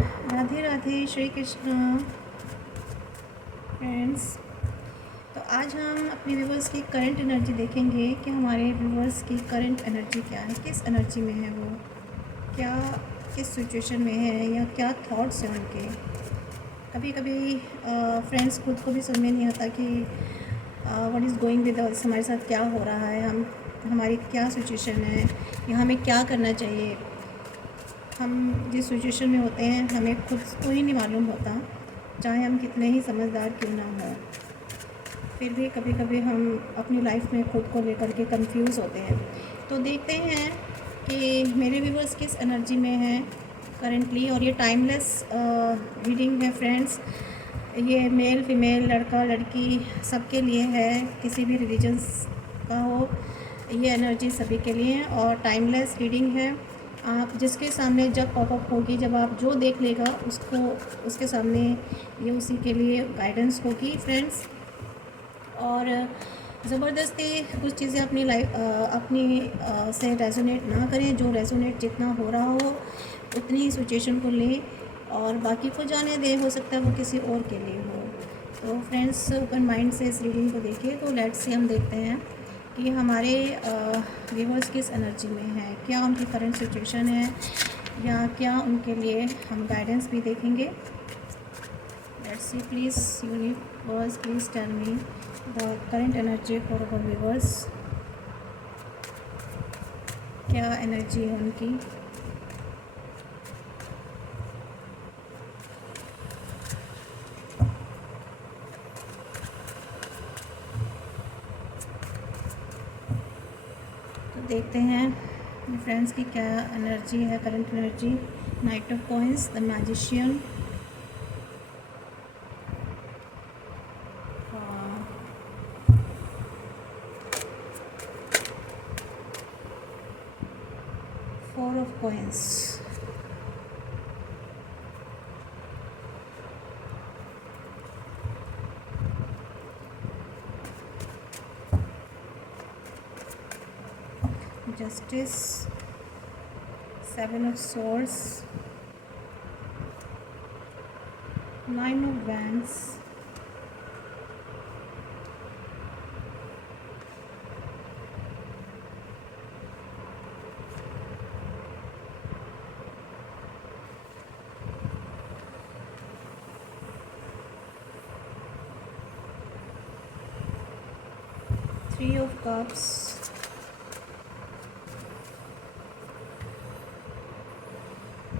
Radhe Radhe, Shri Krishna friends. तो आज हम अपने व्यूवर्स की करंट एनर्जी देखेंगे कि हमारे व्यूवर्स की करंट एनर्जी क्या है, किस एनर्जी में है वो, क्या किस सिचुएशन में है या क्या थॉट्स हैं उनके। कभी कभी फ्रेंड्स खुद को भी समझ में नहीं आता कि what is going with us, हमारे साथ क्या हो रहा है, हमारी क्या सिचुएशन है या हमें क्या करना चाहिए। हम जिस सिचुएशन में होते हैं हमें खुद को ही नहीं मालूम होता, चाहे हम कितने ही समझदार क्यों ना हो। फिर भी कभी कभी हम अपनी लाइफ में खुद को लेकर के कंफ्यूज होते हैं। तो देखते हैं कि मेरे व्यूवर्स किस एनर्जी में हैं करेंटली। और ये टाइमलेस रीडिंग है फ्रेंड्स, ये मेल फीमेल लड़का लड़की सबके लिए है, किसी भी रिलीजन्स का हो, ये एनर्जी सभी के लिए है और टाइमलेस रीडिंग है। आप जिसके सामने जब पॉपअप होगी, जब आप जो देख लेगा उसको उसके सामने ये उसी के लिए गाइडेंस होगी फ्रेंड्स। और ज़बरदस्ती कुछ चीज़ें अपनी लाइफ से रेजोनेट ना करें। जो रेजोनेट जितना हो रहा हो उतनी ही सिचुएशन को लें और बाकी को जाने दें, हो सकता है वो किसी और के लिए हो। तो फ्रेंड्स ओपन माइंड से इस रीडिंग को देखिए। तो लेट्स से हम देखते हैं कि हमारे व्यूवर्स किस एनर्जी में है, क्या उनकी करंट सिचुएशन है या क्या उनके लिए हम गाइडेंस भी देखेंगे। Let's see, please universe please tell me the current energy for our viewers, क्या एनर्जी है उनकी। तो देखते हैं फ्रेंड्स की क्या एनर्जी है, current energy. Night of coins, the magician, 4 of coins, justice, 7 of swords, 9 of wands, Three of cups,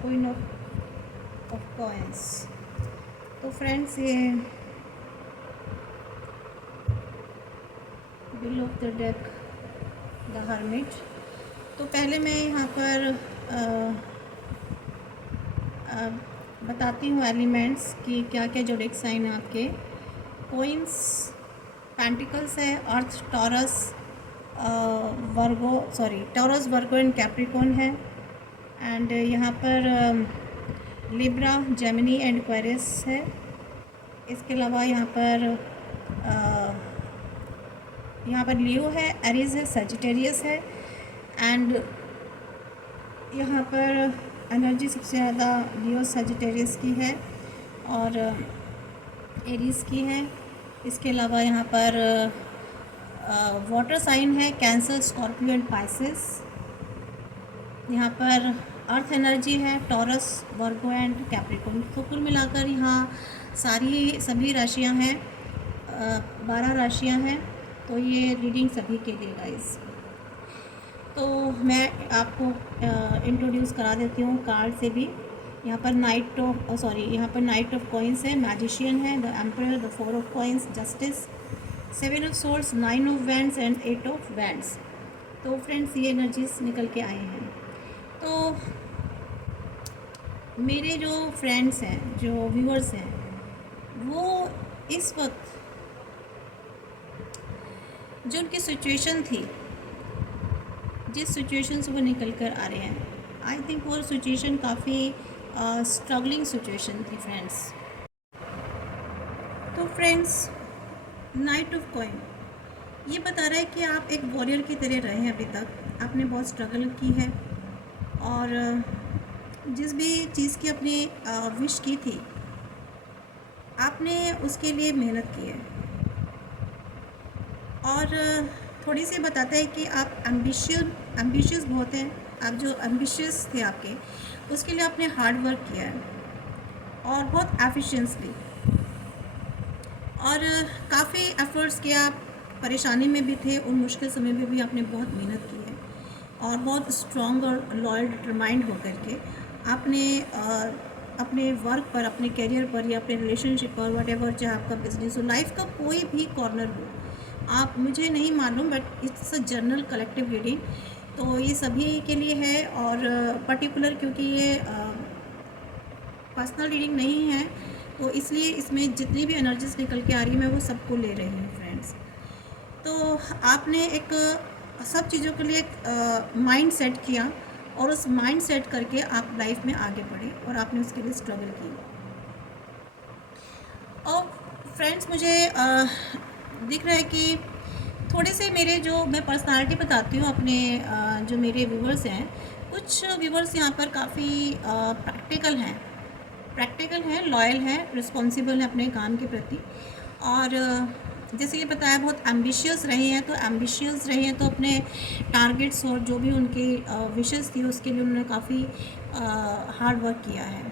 Queen of coins। तो फ्रेंड्स ये bill of the deck, the hermit. तो पहले मैं यहाँ पर बताती हूँ एलिमेंट्स कि क्या क्या जोडिक साइन है आपके। कोइंस पेंटिकल्स है, earth, Taurus, Taurus, Virgo and Capricorn है। एंड यहाँ पर लिब्रा, जेमिनी एंड एक्वेरियस है। इसके अलावा यहाँ पर लियो है, एरीज है, सजिटेरियस है। एंड यहाँ पर एनर्जी सबसे ज़्यादा लियो सजिटेरियस की है और एरीज की है। इसके अलावा यहाँ पर वाटर साइन है, कैंसर, स्कॉर्पियो एंड पाइसेस। यहाँ पर अर्थ एनर्जी है, टॉरस, वर्गो एंड कैप्रिकॉर्न। तो कुल मिलाकर यहाँ सभी राशियाँ हैं, 12 राशियाँ हैं। तो ये रीडिंग सभी के लिए गाइस। तो मैं आपको इंट्रोड्यूस करा देती हूँ कार्ड से भी। यहाँ पर नाइट ऑफ कॉइंस है, मैजिशियन है, the emperor, the 4 of coins, justice, 7 of swords, 9 of wands and 8 of wands. तो फ्रेंड्स ये एनर्जीज निकल के आए हैं। तो मेरे जो फ्रेंड्स हैं, जो व्यूअर्स हैं, वो इस वक्त जो उनकी सिचुएशन थी, जिस सिचुएशन से वो निकल कर आ रहे हैं, आई थिंक वो सिचुएशन काफ़ी स्ट्रगलिंग सिचुएशन थी फ्रेंड्स। तो फ्रेंड्स नाइट ऑफ कॉइन ये बता रहा है कि आप एक वॉरियर की तरह रहे हैं। अभी तक आपने बहुत स्ट्रगल की है और जिस भी चीज़ की अपने विश की थी, आपने उसके लिए मेहनत की है। और थोड़ी सी बताता है कि आप एम्बिशियस बहुत हैं। आप जो एम्बिशियस थे आपके, उसके लिए आपने हार्ड वर्क किया है और बहुत एफिशिएंटली, और काफ़ी एफ़र्ट्स किया। आप परेशानी में भी थे, उन मुश्किल समय में भी आपने बहुत मेहनत की है और बहुत स्ट्रॉन्ग और लॉयल डिटरमाइंड होकर के आपने अपने वर्क पर, अपने करियर पर या अपने रिलेशनशिप पर, वट चाहे आपका बिजनेस हो, लाइफ का कोई भी कॉर्नर हो, आप, मुझे नहीं मालूम, but it's a general collective reading, तो ये सभी के लिए है। और पर्टिकुलर क्योंकि ये पर्सनल रीडिंग नहीं है, तो इसलिए इसमें जितनी भी एनर्जीज निकल के आ रही है, मैं वो सबको ले रही हूँ फ्रेंड्स। तो आपने एक सब चीज़ों के लिए एक माइंड सेट किया, और उस माइंड सेट करके आप लाइफ में आगे बढ़े और आपने उसके लिए स्ट्रगल की। और फ्रेंड्स, मुझे दिख रहा है कि थोड़े से मेरे, जो मैं पर्सनालिटी बताती हूँ अपने, जो मेरे व्यूवर्स हैं, कुछ व्यूवर्स यहाँ पर काफ़ी प्रैक्टिकल हैं, लॉयल हैं, रिस्पॉन्सिबल हैं अपने काम के प्रति। और जैसे कि बताया, बहुत एम्बिशियस रहे हैं, तो अपने टारगेट्स और जो भी उनकी विशेस थी, उसके लिए उन्होंने काफ़ी हार्ड वर्क किया है।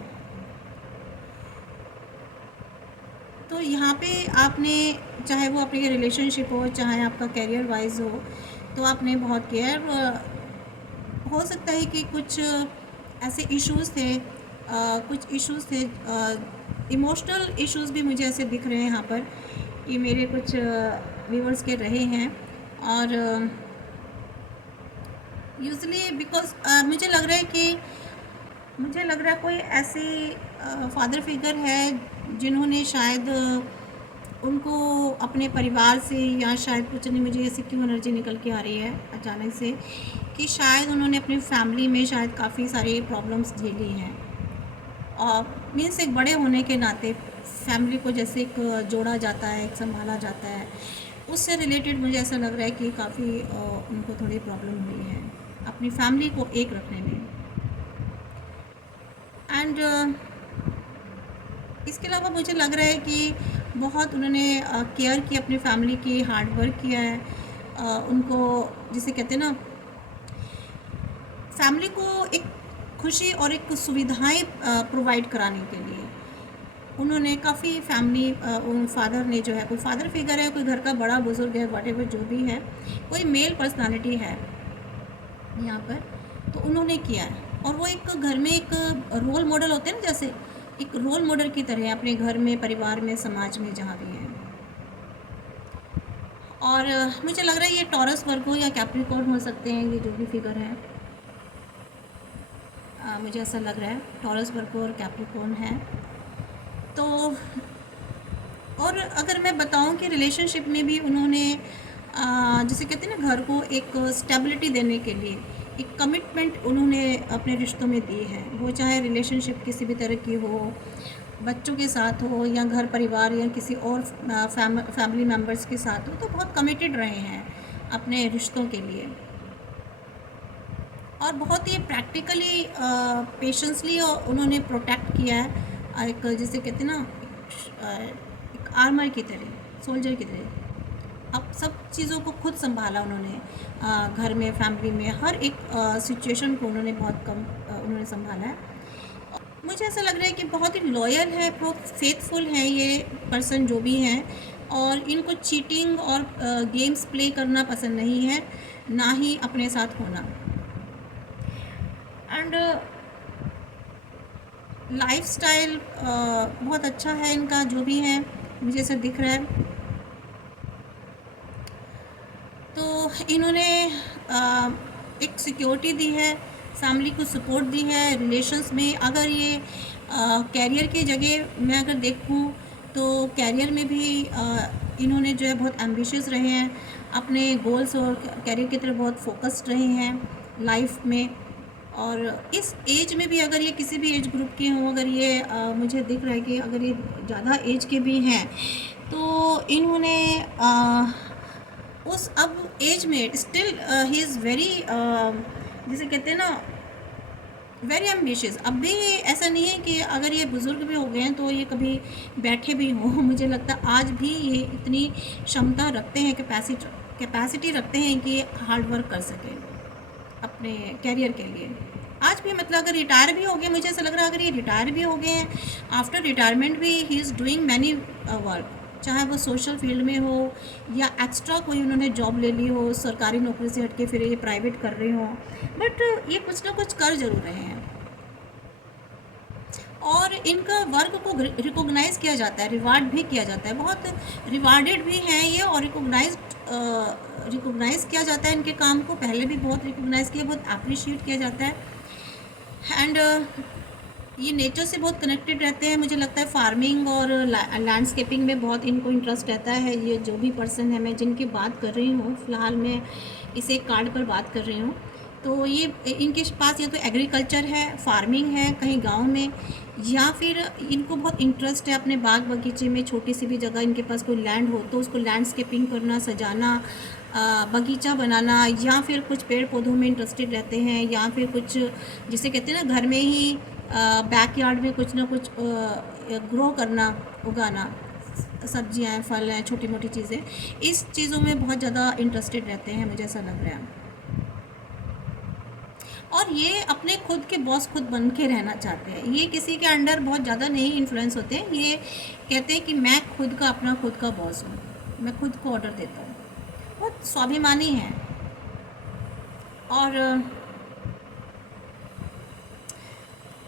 तो यहाँ पे आपने, चाहे वो आपके रिलेशनशिप हो, चाहे आपका करियर वाइज हो, तो आपने बहुत केयर, हो सकता है कि कुछ ऐसे इश्यूज़ थे, इमोशनल इश्यूज़ भी मुझे ऐसे दिख रहे हैं यहाँ पर, ये मेरे कुछ व्यूवर्स के रहे हैं। और यूजुअली बिकॉज मुझे लग रहा है कोई ऐसी फादर फिगर है जिन्होंने शायद उनको अपने परिवार से, या शायद कुछ नहीं, मुझे ऐसी क्यों एनर्जी निकल के आ रही है अचानक से, कि शायद उन्होंने अपनी फैमिली में शायद काफ़ी सारी प्रॉब्लम्स झेली हैं। और मीन्स एक बड़े होने के नाते फैमिली को जैसे एक जोड़ा जाता है, एक संभाला जाता है, उससे रिलेटेड मुझे ऐसा लग रहा है कि काफ़ी उनको थोड़ी प्रॉब्लम हुई है अपनी फैमिली को एक रखने में। एंड इसके अलावा मुझे लग रहा है कि बहुत उन्होंने केयर की अपनी फैमिली की, हार्ड वर्क किया है, उनको जिसे कहते हैं ना, फैमिली को एक खुशी और एक सुविधाएं प्रोवाइड कराने के लिए उन्होंने काफ़ी फैमिली, उन फादर ने जो है, कोई फादर फिगर है, कोई घर का बड़ा बुजुर्ग है, वट एवर जो भी है, कोई मेल पर्सनालिटी है यहाँ पर, तो उन्होंने किया है। और वो एक घर में एक रोल मॉडल होते हैं ना, जैसे एक रोल मॉडल की तरह अपने घर में, परिवार में, समाज में, जहाँ भी है। और मुझे लग रहा है ये टॉरस वर्गो या कैप्रिकॉर्न हो सकते हैं, ये जो भी फिगर है, मुझे ऐसा लग रहा है टॉरस वर्गो और कैप्रिकॉर्न है। तो और अगर मैं बताऊं कि रिलेशनशिप में भी उन्होंने जैसे कहते हैं ना, घर को एक स्टेबिलिटी देने के लिए एक कमिटमेंट उन्होंने अपने रिश्तों में दी है, वो चाहे रिलेशनशिप किसी भी तरह की हो, बच्चों के साथ हो, या घर परिवार, या किसी और फैमिली मेम्बर्स के साथ हो, तो बहुत कमिटेड रहे हैं अपने रिश्तों के लिए। और बहुत ही प्रैक्टिकली, पेशेंसली उन्होंने प्रोटेक्ट किया है, एक जिसे कहते हैं ना, एक आर्मर की तरह, सोल्जर की तरह, अब सब चीज़ों को खुद संभाला उन्होंने, घर में, फैमिली में, हर एक सिचुएशन को उन्होंने बहुत कम उन्होंने संभाला है। मुझे ऐसा लग रहा है कि बहुत ही लॉयल है, बहुत फेथफुल है ये पर्सन जो भी हैं, और इनको चीटिंग और गेम्स प्ले करना पसंद नहीं है, ना ही अपने साथ होना। एंड लाइफस्टाइल बहुत अच्छा है इनका, जो भी है, मुझे ऐसा दिख रहा है। तो इन्होंने एक सिक्योरिटी दी है, फैमिली को सपोर्ट दी है रिलेशंस में। अगर ये कैरियर की जगह मैं अगर देखूँ, तो कैरियर में भी इन्होंने जो है बहुत एम्बिशियस रहे हैं, अपने गोल्स और कैरियर की तरफ बहुत फोकस्ड रहे हैं लाइफ में। और इस एज में भी, अगर ये किसी भी एज ग्रुप के हों, अगर ये मुझे दिख रहा है कि अगर ये ज़्यादा एज के भी हैं, तो इन्होंने उस अब एज में स्टिल ही इज़ वेरी, जिसे कहते हैं ना, वेरी एम्बिशियस। अब भी ऐसा नहीं है कि अगर ये बुज़ुर्ग भी हो गए हैं तो ये कभी बैठे भी हों मुझे लगता है आज भी ये इतनी क्षमता रखते हैं, कैपेसिटी रखते हैं कि हार्ड वर्क कर सकें अपने करियर के लिए। आज भी मतलब अगर रिटायर भी हो गए, मुझे ऐसा लग रहा है अगर ये रिटायर भी हो गए हैं, आफ्टर रिटायरमेंट भी he is doing many work, चाहे वो सोशल फील्ड में हो या एक्स्ट्रा कोई उन्होंने जॉब ले ली हो, सरकारी नौकरी से हटके फिर ये प्राइवेट कर रहे हों, बट ये कुछ ना कुछ कर जरूर रहे हैं और इनका वर्क को रिकॉग्नाइज़ किया जाता है, रिवार्ड भी किया जाता है, बहुत रिवार्डेड भी हैं ये और रिकॉग्नाइज़ किया जाता है इनके काम को, पहले भी बहुत रिकॉग्नाइज़ किया, बहुत अप्रिशिएट किया जाता है। एंड ये नेचर से बहुत कनेक्टेड रहते हैं, मुझे लगता है फार्मिंग और लैंडस्केपिंग में बहुत इनको इंटरेस्ट रहता है। ये जो भी पर्सन है, मैं जिनकी बात कर रही हूँ फ़िलहाल मैं इस एक कार्ड पर बात कर रही हूँ, तो ये इनके पास या तो एग्रीकल्चर है, फार्मिंग है कहीं गांव में, या फिर इनको बहुत इंटरेस्ट है अपने बाग बगीचे में, छोटी सी भी जगह इनके पास कोई लैंड हो तो उसको लैंडस्केपिंग करना, सजाना, बगीचा बनाना, या फिर कुछ पेड़ पौधों में इंटरेस्टेड रहते हैं, या फिर कुछ जिसे कहते हैं ना घर में ही बैकयार्ड में कुछ ना कुछ ग्रो करना, उगाना, सब्जियां हैं, फल हैं, छोटी मोटी चीज़ें, इस चीज़ों में बहुत ज़्यादा इंटरेस्टेड रहते हैं, मुझे ऐसा लग रहा है। और ये अपने खुद के बॉस खुद बन के रहना चाहते हैं, ये किसी के अंडर बहुत ज़्यादा नहीं इन्फ्लुएंस होते हैं, ये कहते हैं कि मैं खुद का बॉस हूँ, मैं खुद को ऑर्डर देता हूँ, बहुत स्वाभिमानी हैं और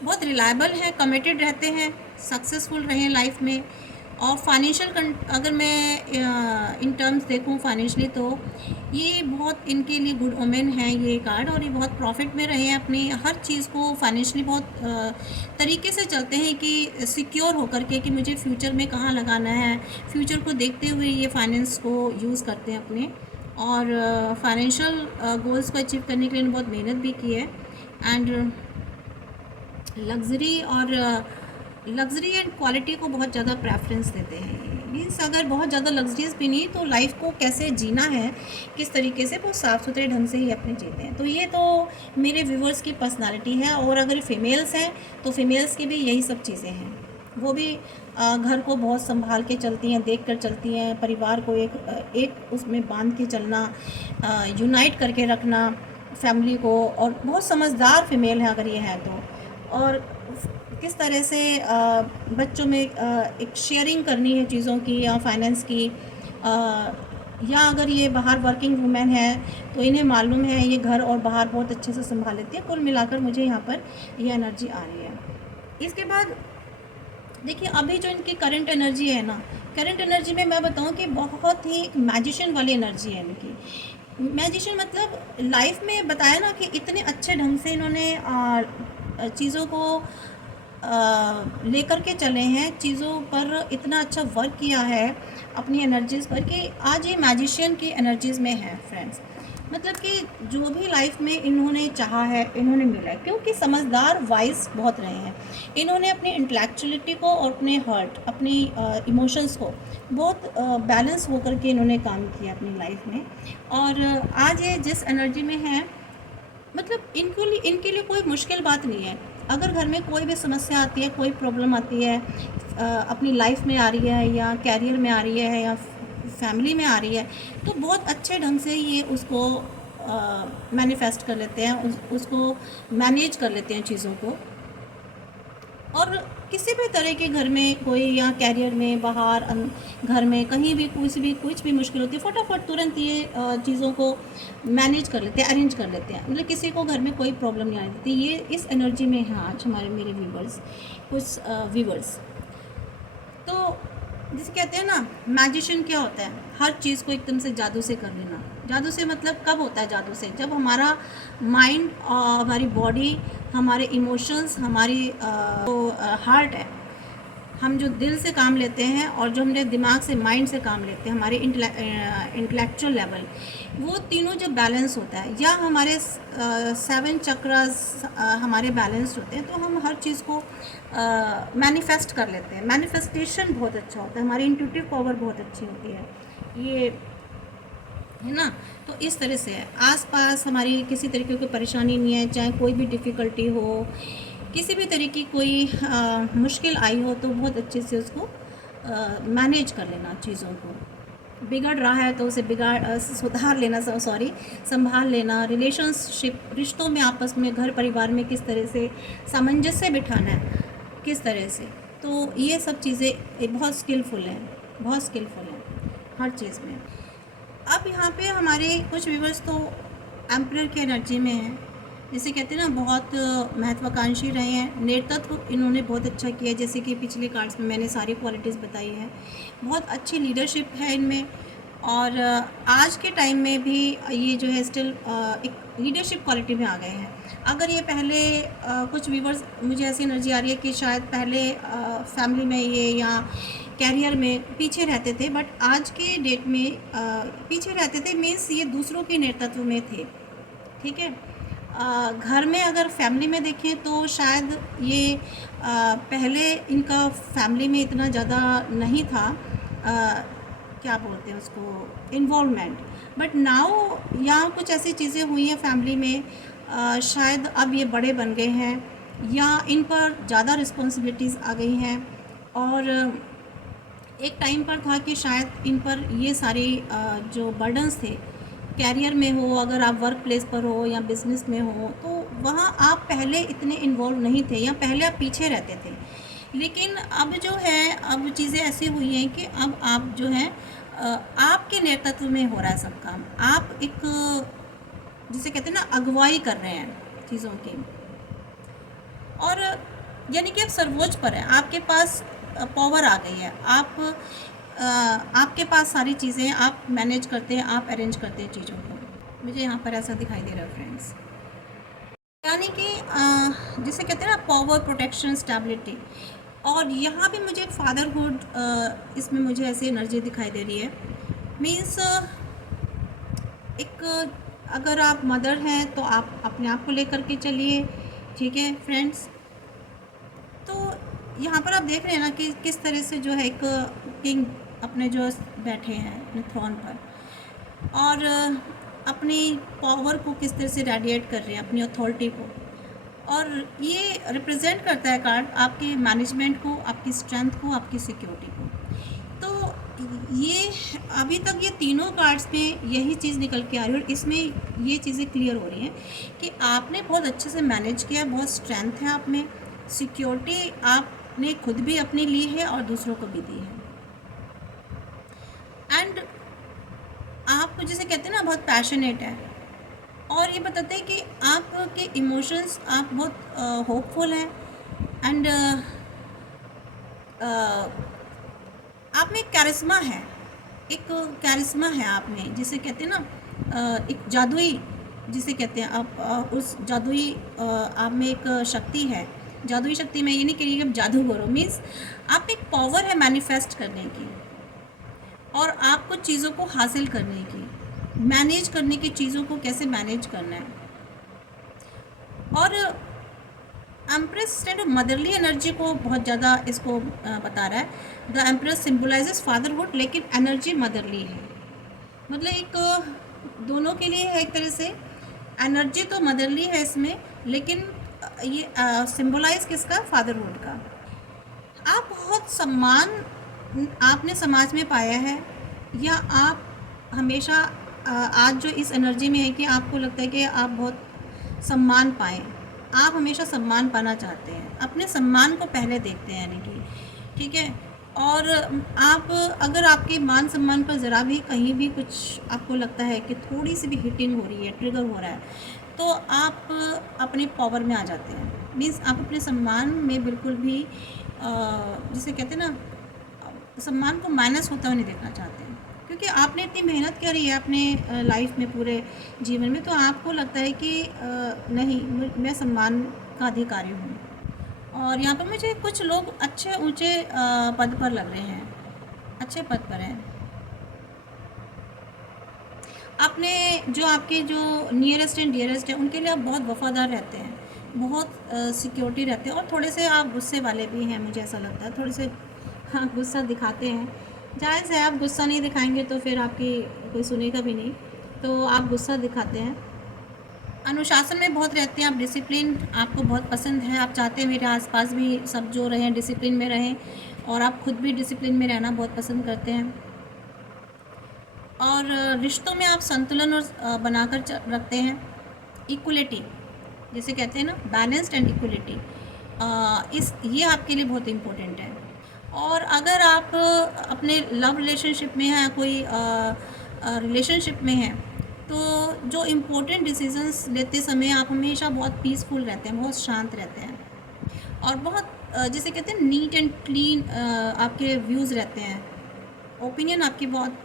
बहुत रिलायबल है, कमिटेड रहते हैं, सक्सेसफुल रहे लाइफ में। और फाइनेंशियल अगर मैं इन टर्म्स देखूं फाइनेंशियली तो ये बहुत इनके लिए गुड ओमेन है ये कार्ड, और ये बहुत प्रॉफिट में रहे हैं, अपनी हर चीज़ को फाइनेंशियली बहुत तरीके से चलते हैं कि सिक्योर होकर के कि मुझे फ्यूचर में कहाँ लगाना है, फ्यूचर को देखते हुए ये फाइनेंस को यूज़ करते हैं अपने, और फाइनेंशियल गोल्स को अचीव करने के लिए बहुत मेहनत भी की है। एंड लग्ज़री एंड क्वालिटी को बहुत ज़्यादा प्रेफरेंस देते हैं। मीन्स अगर बहुत ज़्यादा लग्जरीज भी नहीं तो लाइफ को कैसे जीना है, किस तरीके से, वो साफ़ सुथरे ढंग से ही अपने जीते हैं। तो ये तो मेरे व्यूवर्स की पर्सनालिटी है। और अगर फीमेल्स हैं तो फीमेल्स की भी यही सब चीज़ें हैं, वो भी घर को बहुत संभाल के चलती हैं, देख कर चलती हैं, परिवार को एक उसमें बांध के चलना, यूनाइट करके रखना फैमिली को, और बहुत समझदार फीमेल है अगर ये है तो। और किस तरह से बच्चों में एक शेयरिंग करनी है चीज़ों की या फाइनेंस की, या अगर ये बाहर वर्किंग वुमेन है तो इन्हें मालूम है ये घर और बाहर बहुत अच्छे से संभाल लेती है। कुल मिलाकर मुझे यहाँ पर ये एनर्जी आ रही है। इसके बाद देखिए अभी जो इनकी करंट एनर्जी है ना, करंट एनर्जी में मैं बताऊँ कि बहुत ही मैजिशियन वाली एनर्जी है इनकी। मैजिशियन मतलब लाइफ में बताया ना कि इतने अच्छे ढंग से इन्होंने चीज़ों को लेकर के चले हैं, चीज़ों पर इतना अच्छा वर्क किया है अपनी एनर्जीज़ पर कि आज ये मैजिशियन की एनर्जीज़ में है फ्रेंड्स। मतलब कि जो भी लाइफ में इन्होंने चाहा है इन्होंने मिला है, क्योंकि समझदार वाइज बहुत रहे हैं। इन्होंने अपनी इंटेलेक्चुअलिटी को और अपने हर्ट, अपनी इमोशंस को बहुत बैलेंस होकर के इन्होंने काम किया अपनी लाइफ में। और आज ये जिस एनर्जी में है, मतलब इनके लिए कोई मुश्किल बात नहीं है। अगर घर में कोई भी समस्या आती है, कोई प्रॉब्लम आती है, अपनी लाइफ में आ रही है या कैरियर में आ रही है या फैमिली में आ रही है, तो बहुत अच्छे ढंग से ये उसको मैनिफेस्ट कर लेते हैं, उसको मैनेज कर लेते हैं चीज़ों को। और किसी भी तरह के घर में कोई, या कैरियर में, बाहर, घर में, कहीं भी कुछ भी मुश्किल होती है, फटाफट तुरंत ये चीज़ों को मैनेज कर लेते हैं, अरेंज कर लेते हैं। मतलब किसी को घर में कोई प्रॉब्लम नहीं आने देती। ये इस एनर्जी में है आज मेरे व्यूवर्स, कुछ व्यूवर्स। तो जिसे कहते हैं ना मैजिशियन, क्या होता है, हर चीज़ को एकदम से जादू से कर देना। जादू से मतलब कब होता है जादू से, जब हमारा माइंड, हमारी बॉडी, हमारे इमोशंस, हमारी हार्ट है, हम जो दिल से काम लेते हैं और जो हमने दिमाग से, माइंड से काम लेते हैं, हमारे इंटेलेक्चुअल लेवल, वो तीनों जब बैलेंस होता है, या हमारे 7 चक्रास हमारे बैलेंस होते हैं, तो हम हर चीज़ को मैनिफेस्ट कर लेते हैं। मैनिफेस्टेशन बहुत अच्छा होता है, हमारी इंट्यूटिव पावर बहुत अच्छी होती है। ये है ना। तो इस तरह से है, आसपास हमारी किसी तरीके की परेशानी नहीं है, चाहे कोई भी डिफ़िकल्टी हो, किसी भी तरह की कोई मुश्किल आई हो, तो बहुत अच्छे से उसको मैनेज कर लेना चीज़ों को। बिगड़ रहा है तो उसे सुधार लेना, सॉरी, संभाल लेना। रिलेशनशिप, रिश्तों में, आपस में, घर परिवार में किस तरह से सामंजस्य बिठाना है, किस तरह से। तो ये सब चीज़ें बहुत स्किलफुल हैं, बहुत स्किलफुल हैं हर चीज़ में। अब यहाँ पे हमारे कुछ व्यूवर्स तो एम्परर की एनर्जी में हैं, जैसे कहते हैं ना, बहुत महत्वाकांक्षी रहे हैं, नेतृत्व इन्होंने बहुत अच्छा किया, जैसे कि पिछले कार्ड्स में मैंने सारी क्वालिटीज़ बताई हैं। बहुत अच्छी लीडरशिप है इनमें, और आज के टाइम में भी ये जो है स्टिल एक लीडरशिप क्वालिटी में आ गए हैं। अगर ये पहले कुछ व्यूवर्स, मुझे ऐसी एनर्जी आ रही है कि शायद पहले फैमिली में ये या कैरियर में पीछे रहते थे, बट आज के डेट में पीछे रहते थे मीन्स ये दूसरों के नेतृत्व में थे, ठीक है। घर में अगर फैमिली में देखें तो शायद ये पहले इनका फैमिली में इतना ज़्यादा नहीं था, क्या बोलते हैं उसको, इन्वॉल्वमेंट। बट नाउ यहाँ कुछ ऐसी चीज़ें हुई हैं फैमिली में, शायद अब ये बड़े बन गए हैं या इन पर ज़्यादा रिस्पॉन्सिबिलिटीज़ आ गई हैं, और एक टाइम पर था कि शायद इन पर ये सारी जो बर्डन्स थे, कैरियर में हो, अगर आप वर्क प्लेस पर हो या बिज़नेस में हो, तो वहाँ आप पहले इतने इन्वॉल्व नहीं थे या पहले आप पीछे रहते थे। लेकिन अब जो है, अब चीज़ें ऐसी हुई हैं कि अब आप जो है आपके नेतृत्व में हो रहा है सब काम। आप एक, जिसे कहते हैं ना, अगुवाई कर रहे हैं चीज़ों की, और यानी कि आप सर्वोच्च पर हैं, आपके पास पावर आ गई है, आपके पास सारी चीज़ें आप मैनेज करते हैं, आप अरेंज करते हैं चीज़ों को। मुझे यहाँ पर ऐसा दिखाई दे रहा है फ्रेंड्स, यानी कि जिसे कहते हैं ना, पावर, प्रोटेक्शन, स्टेबिलिटी। और यहाँ भी मुझे फादरहुड, इसमें मुझे ऐसी एनर्जी दिखाई दे रही है, मीन्स एक, अगर आप मदर हैं तो आप अपने आप को लेकर के चलिए, ठीक है फ्रेंड्स। तो यहाँ पर आप देख रहे हैं ना कि किस तरह से जो है एक किंग अपने जो बैठे हैं अपने थ्रोन पर, और अपनी पावर को किस तरह से रेडिएट कर रहे हैं, अपनी अथॉरिटी को। और ये रिप्रेजेंट करता है कार्ड आपके मैनेजमेंट को, आपकी स्ट्रेंथ को, आपकी सिक्योरिटी को। तो ये अभी तक ये तीनों कार्ड्स में यही चीज़ निकल के आ रही है, और इसमें ये चीज़ें क्लियर हो रही हैं कि आपने बहुत अच्छे से मैनेज किया, बहुत स्ट्रेंथ है आप में, सिक्योरिटी आपने खुद भी अपनी ली है और दूसरों को भी दी है। एंड आप जिसे कहते हैं ना, बहुत पैशनेट है, और ये बताते हैं कि आपके इमोशंस, आप बहुत होपफुल हैं, एंड आप में एक कैरिस्मा है, एक कैरिस्मा है आप में, जिसे कहते हैं ना, एक जादुई, जिसे कहते हैं आप, उस जादुई आप में एक शक्ति है। जादुई शक्ति में ये नहीं कहिए कि आप जादूगर हो, मीन्स आप में एक पावर है मैनिफेस्ट करने की, और आपको चीज़ों को हासिल करने की, मैनेज करने की, चीज़ों को कैसे मैनेज करना है। और एम्प्रेस स्टैंड मदरली एनर्जी को बहुत ज़्यादा इसको बता रहा है। द एम्प्रेस सिम्बलाइजेस फादरहुड, लेकिन एनर्जी मदरली है, मतलब एक दोनों के लिए है एक तरह से। एनर्जी तो मदरली है इसमें, लेकिन ये सिम्बलाइज किसका, फादरहुड का। आप बहुत सम्मान आपने समाज में पाया है, या आप हमेशा आज जो इस एनर्जी में है कि आपको लगता है कि आप बहुत सम्मान पाएँ, आप हमेशा सम्मान पाना चाहते हैं, अपने सम्मान को पहले देखते हैं, यानी कि, ठीक है। और आप, अगर आपके मान सम्मान पर ज़रा भी कहीं भी कुछ आपको लगता है कि थोड़ी सी भी हिटिंग हो रही है, ट्रिगर हो रहा है, तो आप अपने पावर में आ जाते हैं, मीन्स आप अपने सम्मान में बिल्कुल भी जिसे कहते हैं ना, सम्मान को माइनस होता हुआ नहीं देखना चाहते हैं, क्योंकि आपने इतनी मेहनत करी है अपने लाइफ में, पूरे जीवन में, तो आपको लगता है कि नहीं, मैं सम्मान का अधिकारी हूँ। और यहाँ पर मुझे कुछ लोग अच्छे ऊंचे पद पर लग रहे हैं, अच्छे पद पर हैं। आपने जो आपके जो नियरेस्ट एंड डियरेस्ट हैं, उनके लिए आप बहुत वफ़ादार रहते हैं, बहुत सिक्योरिटी रहते हैं, और थोड़े से आप गुस्से वाले भी हैं, मुझे ऐसा लगता है, थोड़े से, हाँ, गुस्सा दिखाते हैं। जायज़ है, आप गुस्सा नहीं दिखाएंगे तो फिर आपकी कोई सुनेगा भी नहीं। तो आप गुस्सा दिखाते हैं। अनुशासन में बहुत रहते हैं आप, डिसिप्लिन आपको बहुत पसंद है, आप चाहते हैं मेरे आसपास भी सब जो रहें डिसिप्लिन में रहें, और आप खुद भी डिसिप्लिन में रहना बहुत पसंद करते हैं। और रिश्तों में आप संतुलन और बनाकर रखते हैं, इक्वलिटी जैसे कहते हैं ना, बैलेंस्ड एंड इक्वलिटी, इस ये आपके लिए बहुत इम्पोर्टेंट है। और अगर आप अपने लव रिलेशनशिप में हैं, कोई रिलेशनशिप में हैं, तो जो इम्पोर्टेंट डिसीजंस लेते समय आप हमेशा बहुत पीसफुल रहते हैं, बहुत शांत रहते हैं, और बहुत जिसे कहते हैं नीट एंड क्लीन आपके व्यूज़ रहते हैं, ओपिनियन आपकी बहुत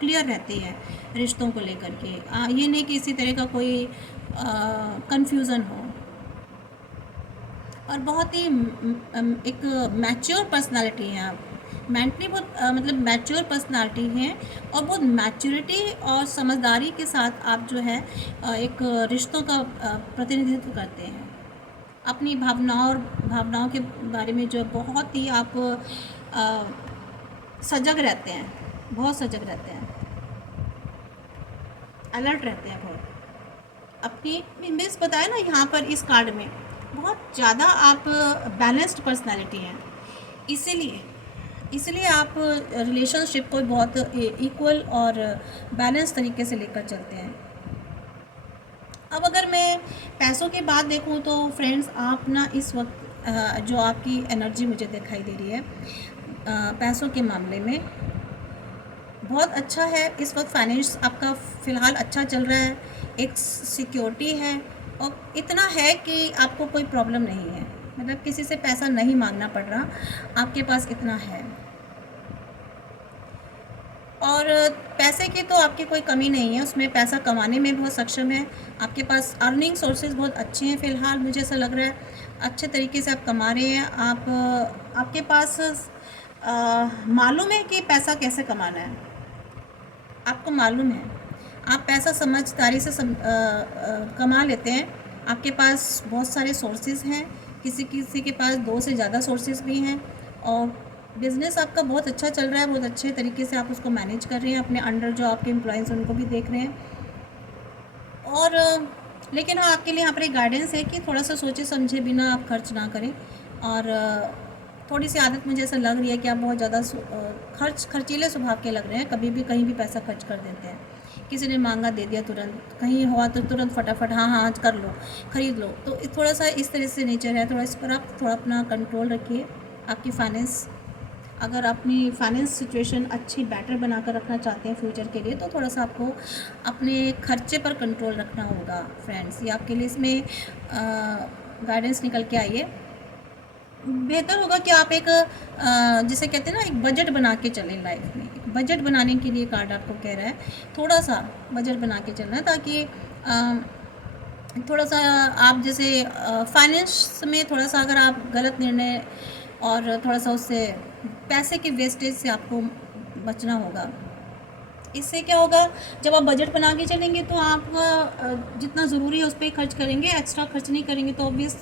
क्लियर रहती है रिश्तों को लेकर के। ये नहीं कि इसी तरह का कोई कंफ्यूज़न हो। और बहुत ही एक मैच्योर पर्सनालिटी है आप, मेंटली बहुत मतलब मैच्योर पर्सनालिटी है, और बहुत मैच्योरिटी और समझदारी के साथ आप जो है एक रिश्तों का प्रतिनिधित्व करते हैं। अपनी भावनाओं के बारे में जो बहुत ही आप सजग रहते हैं, बहुत सजग रहते हैं, अलर्ट रहते हैं बहुत। अपनी मिस बताया ना यहाँ पर इस कार्ड में बहुत ज़्यादा आप बैलेंस्ड पर्सनालिटी हैं, इसलिए आप रिलेशनशिप को बहुत इक्वल और बैलेंस तरीके से लेकर चलते हैं। अब अगर मैं पैसों की बात देखूं तो फ्रेंड्स, आप ना इस वक्त जो आपकी एनर्जी मुझे दिखाई दे रही है पैसों के मामले में बहुत अच्छा है। इस वक्त फाइनेंस आपका फ़िलहाल अच्छा चल रहा है, एक सिक्योरिटी है, और इतना है कि आपको कोई प्रॉब्लम नहीं है, मतलब किसी से पैसा नहीं मांगना पड़ रहा, आपके पास इतना है। और पैसे की तो आपकी कोई कमी नहीं है, उसमें पैसा कमाने में बहुत सक्षम है, आपके पास अर्निंग सोर्सेज बहुत अच्छे हैं फ़िलहाल, मुझे ऐसा लग रहा है अच्छे तरीके से आप कमा रहे हैं। आपके पास मालूम है कि पैसा कैसे कमाना है, आपको मालूम है, आप पैसा समझदारी से कमा लेते हैं। आपके पास बहुत सारे सोर्सेज हैं, किसी के पास 2 से ज़्यादा सोर्सेज भी हैं, और बिज़नेस आपका बहुत अच्छा चल रहा है, बहुत अच्छे तरीके से आप उसको मैनेज कर रहे हैं, अपने अंडर जो आपके एम्प्लॉयज़ उनको भी देख रहे हैं। और लेकिन हाँ, आपके लिए यहाँ पर एक गाइडेंस है कि थोड़ा सा सोचे समझे बिना आप खर्च ना करें। और थोड़ी सी आदत मुझे ऐसा लग रही है कि आप बहुत ज़्यादा खर्चीले स्वभाव के लग रहे हैं, कभी भी कहीं भी पैसा खर्च कर देते हैं। किसी ने मांगा दे दिया, तुरंत कहीं हुआ तो तुरंत फटाफट हाँ हाँ कर लो, ख़रीद लो। तो थोड़ा सा इस तरह से नेचर है, थोड़ा इस पर आप थोड़ा अपना कंट्रोल रखिए। आपकी फाइनेंस, अगर अपनी फाइनेंस सिचुएशन अच्छी बेटर बनाकर रखना चाहते हैं फ्यूचर के लिए, तो थोड़ा सा आपको अपने खर्चे पर कंट्रोल रखना होगा फ्रेंड्स। ये आपके लिए इसमें गाइडेंस निकल के आई है। बेहतर होगा कि आप एक जिसे कहते हैं ना, एक बजट बना के चलें लाइफ में। एक बजट बनाने के लिए कार्ड आपको कह रहा है, थोड़ा सा बजट बना के चलना है, ताकि थोड़ा सा आप जैसे फाइनेंस में थोड़ा सा अगर आप गलत निर्णय और थोड़ा सा उससे पैसे के वेस्टेज से आपको बचना होगा। इससे क्या होगा, जब आप बजट बना के चलेंगे तो आप जितना ज़रूरी है उस पर खर्च करेंगे, एक्स्ट्रा खर्च नहीं करेंगे, तो ऑब्वियस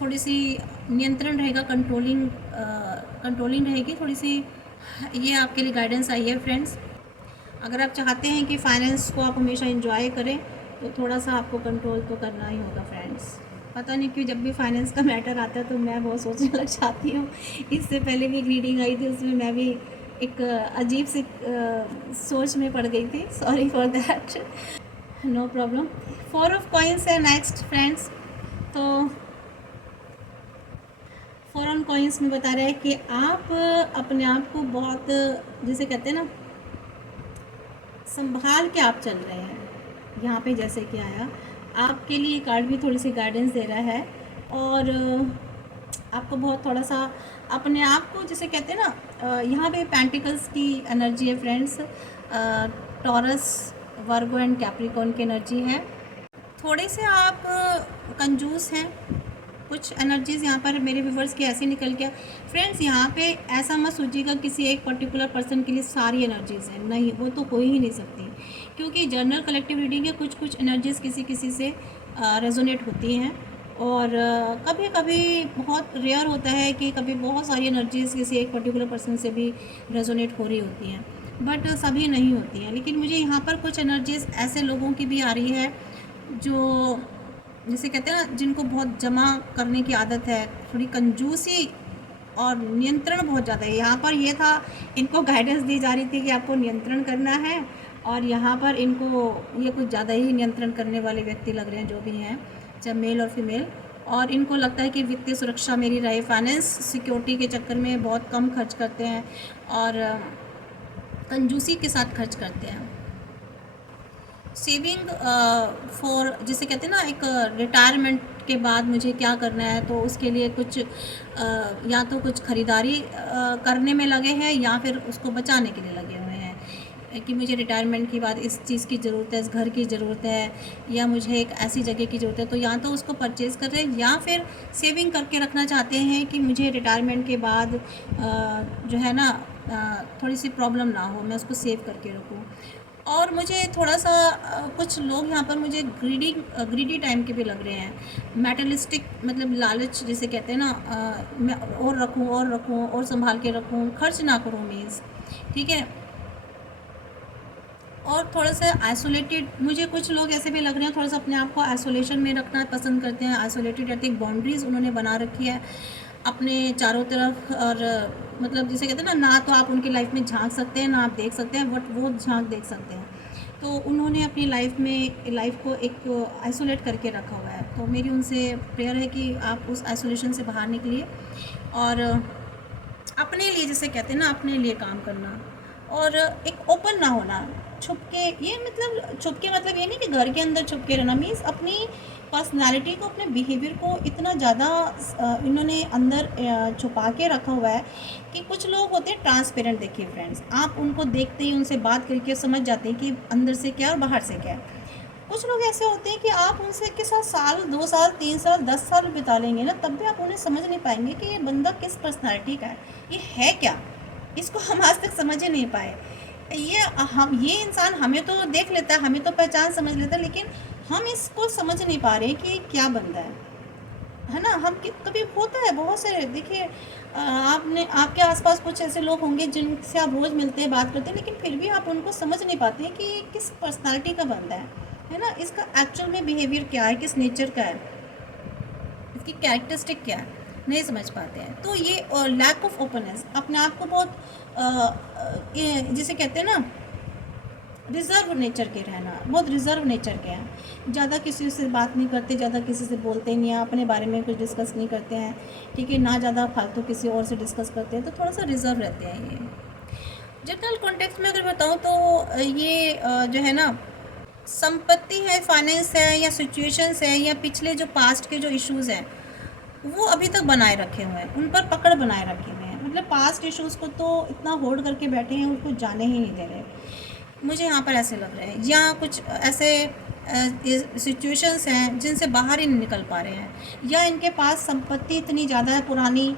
थोड़ी सी नियंत्रण रहेगा, कंट्रोलिंग रहेगी थोड़ी सी। ये आपके लिए गाइडेंस आई है फ्रेंड्स। अगर आप चाहते हैं कि फाइनेंस को आप हमेशा एंजॉय करें, तो थोड़ा सा आपको कंट्रोल तो करना ही होगा फ्रेंड्स। पता नहीं क्यों जब भी फाइनेंस का मैटर आता है तो मैं बहुत सोचने लग जाती हूँ। इससे पहले भी एक रीडिंग आई थी, उसमें मैं भी एक अजीब सी सोच में पड़ गई थी, sorry for that, no problem. 4 of coins है नेक्स्ट फ्रेंड्स। तो 4 ऑन कॉइन्स में बता रहा है कि आप अपने आप को बहुत, जिसे कहते हैं ना, संभाल के आप चल रहे हैं। यहाँ पे जैसे कि आया, आपके लिए कार्ड भी थोड़ी सी गाइडेंस दे रहा है, और आपको बहुत थोड़ा सा अपने आप को, जिसे कहते हैं ना, यहाँ पे पेंटिकल्स की एनर्जी है friends, taurus, Virgo and Capricorn की एनर्जी है। थोड़े से आप कंजूस हैं, कुछ एनर्जीज़ यहाँ पर मेरे व्यूवर्स की ऐसे निकल गया फ्रेंड्स। यहाँ पे ऐसा मत सोचिएगा किसी एक पर्टिकुलर पर्सन के लिए सारी एनर्जीज़ हैं, नहीं, वो तो हो ही नहीं सकती, क्योंकि जनरल कलेक्टिव रीडिंग है, कुछ एनर्जीज़ किसी से रेजोनेट होती हैं, और कभी कभी बहुत रेयर होता है कि कभी बहुत सारी एनर्जीज़ किसी एक पर्टिकुलर पर्सन से भी रेजोनेट हो रही होती हैं। बट सभी नहीं होती हैं। लेकिन मुझे यहाँ पर कुछ एनर्जीज़ ऐसे लोगों की भी आ रही है जो, जिसे कहते हैं ना, जिनको बहुत जमा करने की आदत है, थोड़ी कंजूसी और नियंत्रण बहुत ज़्यादा है। यहाँ पर ये था, इनको गाइडेंस दी जा रही थी कि आपको नियंत्रण करना है, और यहाँ पर इनको ये कुछ ज़्यादा ही नियंत्रण करने वाले व्यक्ति लग रहे हैं, जो भी हैं, चाहे मेल और फीमेल। और इनको लगता है कि वित्तीय सुरक्षा मेरी रहे, फाइनेंस सिक्योरिटी के चक्कर में बहुत कम खर्च करते हैं और कंजूसी के साथ खर्च करते हैं। सेविंग फॉर, जिसे कहते हैं ना, एक रिटायरमेंट के बाद मुझे क्या करना है, तो उसके लिए कुछ या तो कुछ ख़रीदारी करने में लगे हैं, या फिर उसको बचाने के लिए लगे हुए हैं कि मुझे रिटायरमेंट के बाद इस चीज़ की ज़रूरत है, इस घर की ज़रूरत है, या मुझे एक ऐसी जगह की ज़रूरत है, तो या तो उसको परचेज़ कर रहे हैं, या फिर सेविंग करके रखना चाहते हैं कि मुझे रिटायरमेंट के बाद जो है ना, थोड़ी सी प्रॉब्लम ना हो, मैं उसको सेव करके रखूँ। और मुझे थोड़ा सा कुछ लोग यहाँ पर मुझे ग्रीडी टाइम के भी लग रहे हैं। मेटलिस्टिक, मतलब लालच जिसे कहते हैं ना, मैं और रखूँ और रखूँ और संभाल के रखूँ, खर्च ना करूँ, मीन्स, ठीक है। और थोड़ा सा आइसोलेटेड, मुझे कुछ लोग ऐसे भी लग रहे हैं, थोड़ा सा अपने आप को आइसोलेशन में रखना पसंद करते हैं। आइसोलेटेड रहते हैं, बाउंड्रीज़ उन्होंने बना रखी है अपने चारों तरफ, और मतलब जिसे कहते हैं ना तो आप उनकी लाइफ में झांक सकते हैं, ना आप देख सकते हैं, बट वो झांक देख सकते हैं। तो उन्होंने अपनी लाइफ को एक आइसोलेट करके रखा हुआ है। तो मेरी उनसे प्रेयर है कि आप उस आइसोलेशन से बाहर निकलिए और अपने लिए, जिसे कहते हैं ना, अपने लिए काम करना, और एक ओपन ना होना, छुपके। ये मतलब छुपके मतलब ये नहीं कि घर के अंदर छुपके रहना, मीन्स अपनी पर्सनालिटी को, अपने बिहेवियर को इतना ज़्यादा इन्होंने अंदर छुपा के रखा हुआ है कि कुछ लोग होते हैं ट्रांसपेरेंट। देखिए फ्रेंड्स, आप उनको देखते ही उनसे बात करके समझ जाते हैं कि अंदर से क्या और बाहर से क्या है। कुछ लोग ऐसे होते हैं कि आप उनसे के साथ साल, 2 साल, 3 साल, 10 साल बिता लेंगे ना, तब भी आप उन्हें समझ नहीं पाएंगे कि ये बंदा किस पर्सनालिटी का है, ये है क्या, इसको हम आज तक समझ ही नहीं पाए। ये इंसान हमें तो देख लेता है, हमें तो पहचान समझ लेता है, लेकिन हम इसको समझ नहीं पा रहे कि क्या बंदा है ना। हम कभी होता है बहुत से, देखिए आपने, आपके आसपास कुछ ऐसे लोग होंगे जिनसे आप रोज़ मिलते हैं, बात करते हैं, लेकिन फिर भी आप उनको समझ नहीं पाते हैं कि ये किस पर्सनालिटी का बंदा है ना, इसका एक्चुअल में बिहेवियर क्या है, किस नेचर का है, इसकी कैरेक्टरिस्टिक क्या है, नहीं समझ पाते हैं। तो ये लैक ऑफ ओपननेस, अपने आप को बहुत जिसे कहते हैं ना, रिज़र्व नेचर के रहना, बहुत रिज़र्व नेचर के हैं, ज़्यादा किसी से बात नहीं करते, ज़्यादा किसी से बोलते नहीं हैं, अपने बारे में कुछ डिस्कस नहीं करते हैं, ठीक है, ना ज़्यादा फालतू किसी और से डिस्कस करते हैं, तो थोड़ा सा रिज़र्व रहते हैं ये। जनरल कॉन्टेक्स्ट में अगर बताऊँ तो ये जो है ना, संपत्ति है, फाइनेंस है, या सिचुएशंस है, या पिछले जो पास्ट के जो इश्यूज़ हैं, वो अभी तक बनाए रखे हुए हैं, उन पर पकड़ बनाए रखे हुए हैं। मतलब पास्ट इश्यूज़ को तो इतना होल्ड करके बैठे हैं, उनको जाने ही नहीं दे रहे, मुझे यहाँ पर ऐसे लग रहे हैं। या कुछ ऐसे सिचुएशंस हैं जिनसे बाहर ही नहीं निकल पा रहे हैं, या इनके पास संपत्ति इतनी ज़्यादा है, पुरानी,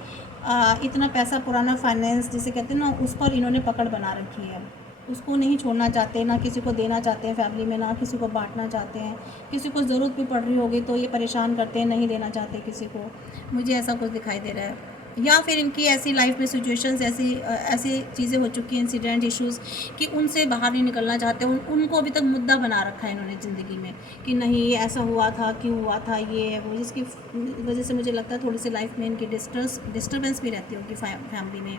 इतना पैसा, पुराना फाइनेंस जिसे कहते हैं ना, उस पर इन्होंने पकड़ बना रखी है, उसको नहीं छोड़ना चाहते, ना किसी को देना चाहते हैं फैमिली में, ना किसी को बांटना चाहते हैं। किसी को ज़रूरत भी पड़ रही होगी तो ये परेशान करते हैं, नहीं देना चाहते किसी को, मुझे ऐसा कुछ दिखाई दे रहा है। या फिर इनकी ऐसी लाइफ में सिचुएशंस, ऐसी चीज़ें हो चुकी हैं, इंसिडेंट, इश्यूज़, कि उनसे बाहर नहीं निकलना चाहते, उनको अभी तक मुद्दा बना रखा है इन्होंने ज़िंदगी में कि नहीं ये ऐसा हुआ था, क्यों हुआ था, ये है वो, जिसकी वजह से मुझे लगता है थोड़ी सी लाइफ में इनकी डिस्टर्बेंस भी रहती होगी फैमिली में,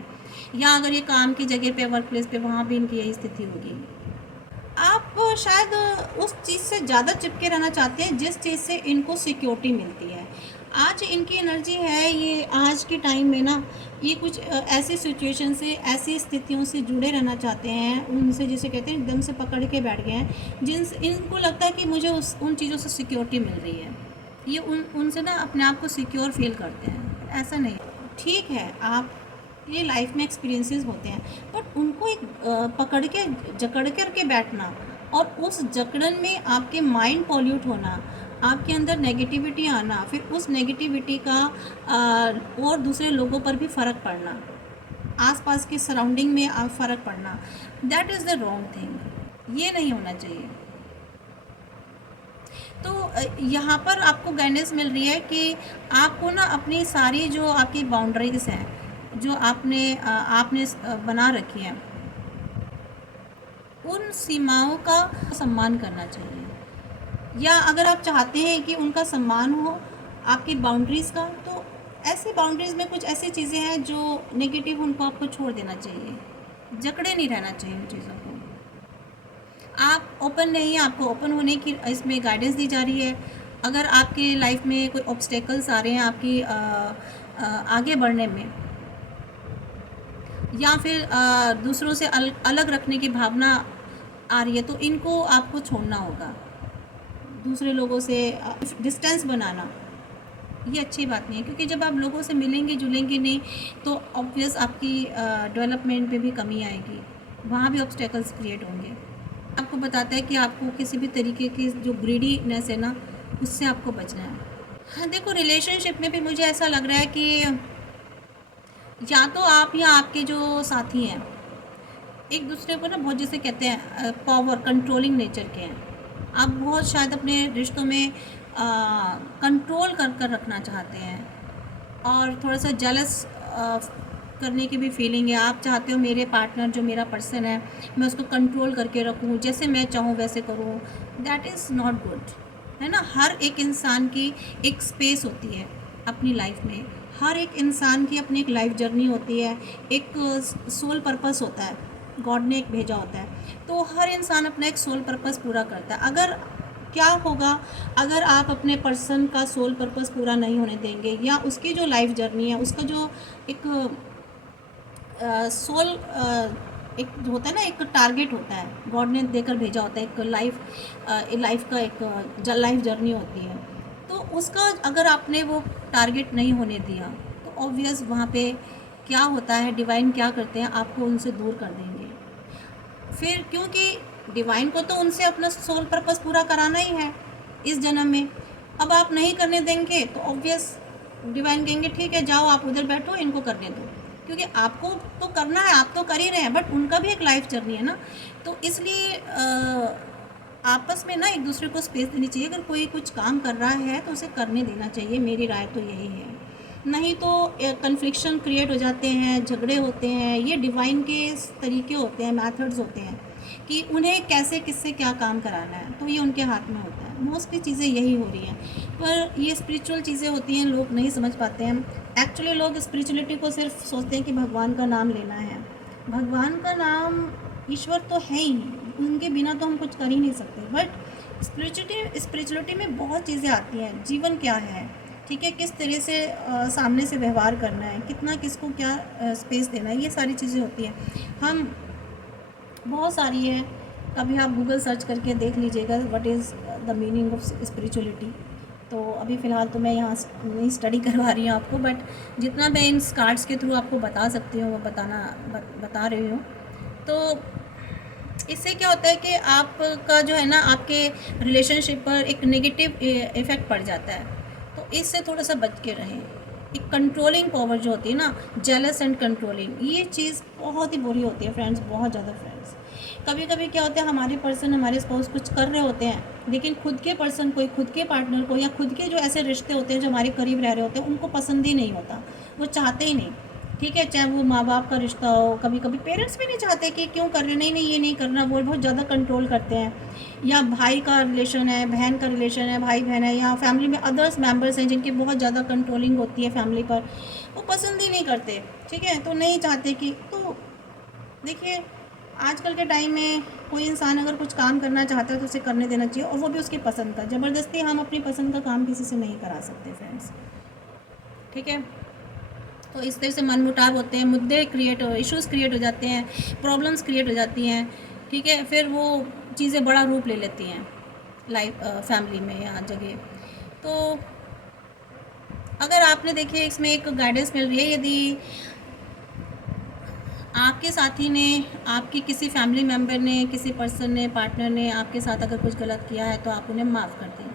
या अगर ये काम की जगह पे, वर्क प्लेस पे, वहाँ भी इनकी यही स्थिति होगी। आप शायद उस चीज़ से ज़्यादा चिपके रहना चाहते हैं जिस चीज़ से इनको सिक्योरिटी मिलती है। आज इनकी एनर्जी है, ये आज के टाइम में ना, ये कुछ ऐसी सिचुएशन से, ऐसी स्थितियों से जुड़े रहना चाहते हैं, उनसे, जिसे कहते हैं एकदम से पकड़ के बैठ गए हैं, जिनसे इनको लगता है कि मुझे उन चीज़ों से सिक्योरिटी मिल रही है। ये उनसे ना अपने आप को सिक्योर फील करते हैं। ऐसा नहीं, ठीक है, आप ये लाइफ में एक्सपीरियंसेस होते हैं, बट उनको एक पकड़ के, जकड़ कर के बैठना, और उस जकड़न में आपके माइंड पॉल्यूट होना, आपके अंदर नेगेटिविटी आना, फिर उस नेगेटिविटी का और दूसरे लोगों पर भी फ़र्क पड़ना, आसपास के सराउंडिंग में फ़र्क पड़ना, that is the wrong thing, ये नहीं होना चाहिए। तो यहाँ पर आपको गाइडेंस मिल रही है कि आपको ना अपनी सारी जो आपकी बाउंड्रीज़ हैं, जो आपने बना रखी हैं, उन सीमाओं का सम्मान करना चाहिए। या अगर आप चाहते हैं कि उनका सम्मान हो आपकी बाउंड्रीज़ का, तो ऐसी बाउंड्रीज़ में कुछ ऐसी चीज़ें हैं जो नेगेटिव, उनको आपको छोड़ देना चाहिए, जकड़े नहीं रहना चाहिए उन चीज़ों को। आप ओपन नहीं हैं, आपको ओपन होने की इसमें गाइडेंस दी जा रही है। अगर आपके लाइफ में कोई ऑब्स्टेकल्स आ रहे हैं आपकी आगे बढ़ने में, या फिर दूसरों से अलग रखने की भावना आ रही है, तो इनको आपको छोड़ना होगा। दूसरे लोगों से डिस्टेंस बनाना ये अच्छी बात नहीं है, क्योंकि जब आप लोगों से मिलेंगे जुलेंगे नहीं तो ऑब्वियस आपकी डेवलपमेंट पे भी कमी आएगी, वहाँ भी ऑब्स्टेकल्स क्रिएट होंगे। आपको बताता है कि आपको किसी भी तरीके की जो ग्रीडीनेस है ना, उससे आपको बचना है। हाँ, देखो रिलेशनशिप में भी मुझे ऐसा लग रहा है कि या तो आप या आपके जो साथी हैं एक दूसरे को ना बहुत, जैसे कहते हैं पावर कंट्रोलिंग नेचर के हैं। आप बहुत शायद अपने रिश्तों में कंट्रोल कर कर रखना चाहते हैं, और थोड़ा सा जेलस करने की भी फीलिंग है। आप चाहते हो मेरे पार्टनर जो मेरा पर्सन है मैं उसको कंट्रोल करके रखूँ, जैसे मैं चाहूँ वैसे करूँ। दैट इज़ नॉट गुड, है ना। हर एक इंसान की एक स्पेस होती है अपनी लाइफ में, हर एक इंसान की अपनी एक लाइफ जर्नी होती है, एक सोल पर्पस होता है, गॉड ने एक भेजा होता है। तो हर इंसान अपना एक सोल पर्पस पूरा करता है। अगर क्या होगा अगर आप अपने पर्सन का सोल पर्पस पूरा नहीं होने देंगे, या उसकी जो लाइफ जर्नी है, उसका जो एक सोल एक होता है ना, एक टारगेट होता है, गॉड ने देकर भेजा होता है, एक लाइफ का एक लाइफ जर्नी होती है। तो उसका अगर आपने वो टारगेट नहीं होने दिया तो ऑब्वियस वहाँ पे क्या होता है, डिवाइन क्या करते हैं, आपको उनसे दूर कर देंगे। फिर क्योंकि डिवाइन को तो उनसे अपना सोल पर्पस पूरा कराना ही है इस जन्म में। अब आप नहीं करने देंगे तो ऑब्वियस डिवाइन कहेंगे ठीक है जाओ आप उधर बैठो, इनको करने दो, क्योंकि आपको तो करना है, आप तो कर ही रहे हैं, बट उनका भी एक लाइफ जर्नी है ना। तो इसलिए आपस में ना एक दूसरे को स्पेस देनी चाहिए। अगर कोई कुछ काम कर रहा है तो उसे करने देना चाहिए, मेरी राय तो यही है। नहीं तो कन्फ्लिक्शन क्रिएट हो जाते हैं, झगड़े होते हैं। ये डिवाइन के तरीके होते हैं, मेथड्स होते हैं कि उन्हें कैसे किससे क्या काम कराना है, तो ये उनके हाथ में होता है। मोस्टली चीज़ें यही हो रही हैं, पर ये स्पिरिचुअल चीज़ें होती हैं, लोग नहीं समझ पाते हैं। एक्चुअली लोग स्पिरिचुअलिटी को सिर्फ सोचते हैं कि भगवान का नाम लेना है। भगवान का नाम, ईश्वर तो है ही, उनके बिना तो हम कुछ कर ही नहीं सकते। बट स्पिरिचुअलिटी में बहुत चीज़ें आती हैं। जीवन क्या है, ठीक है, किस तरह से सामने से व्यवहार करना है, कितना किसको क्या स्पेस देना है, ये सारी चीज़ें होती हैं। हम बहुत सारी है, कभी आप गूगल सर्च करके देख लीजिएगा what is the meaning of spirituality. तो अभी फ़िलहाल तो मैं यहाँ नहीं स्टडी करवा रही हूँ आपको, बट जितना मैं इन कार्ड्स के थ्रू आपको बता सकती हूँ वो बता रही हूँ। तो इससे क्या होता है कि आपका जो है ना, आपके रिलेशनशिप पर एक नेगेटिव इफ़ेक्ट पड़ जाता है। तो इससे थोड़ा सा बच के रहें। एक कंट्रोलिंग पावर जो होती है ना, जेलस एंड कंट्रोलिंग, ये चीज़ बहुत ही बुरी होती है फ्रेंड्स, बहुत ज़्यादा फ्रेंड्स। कभी कभी क्या होता है, हमारे पर्सन, हमारे स्पाउस कुछ कर रहे होते हैं, लेकिन खुद के पर्सन को, खुद के पार्टनर को, या खुद के जो ऐसे रिश्ते होते हैं जो हमारे करीब रह रहे होते हैं, उनको पसंद ही नहीं होता, वो चाहते ही नहीं। ठीक है, चाहे वो माँ बाप का रिश्ता हो, कभी कभी पेरेंट्स भी नहीं चाहते कि क्यों कर रहे, नहीं नहीं ये नहीं करना, वो बहुत ज़्यादा कंट्रोल करते हैं। या भाई का रिलेशन है, बहन का रिलेशन है, भाई बहन है, या फैमिली में अदर्स मेंबर्स हैं जिनकी बहुत ज़्यादा कंट्रोलिंग होती है फैमिली पर, वो पसंद ही नहीं करते। ठीक है, तो नहीं चाहते कि, तो देखिए आजकल के टाइम में कोई इंसान अगर कुछ काम करना चाहता है तो उसे करने देना चाहिए, और वो भी उसकी पसंद का। ज़बरदस्ती हम अपनी पसंद का काम किसी से नहीं करा सकते फ्रेंड्स। ठीक है, तो इस तरह से मनमुटाव होते हैं, मुद्दे क्रिएट हो, इश्यूज़ क्रिएट हो जाते हैं, प्रॉब्लम्स क्रिएट हो जाती हैं। ठीक है, फिर वो चीज़ें बड़ा रूप ले लेती हैं लाइफ, फैमिली में या जगह। तो अगर आपने देखिए इसमें एक गाइडेंस मिल रही है, यदि आपके साथी ने, आपकी किसी फैमिली मेम्बर ने, किसी पर्सन ने, पार्टनर ने आपके साथ अगर कुछ गलत किया है तो आप उन्हें माफ़ कर दें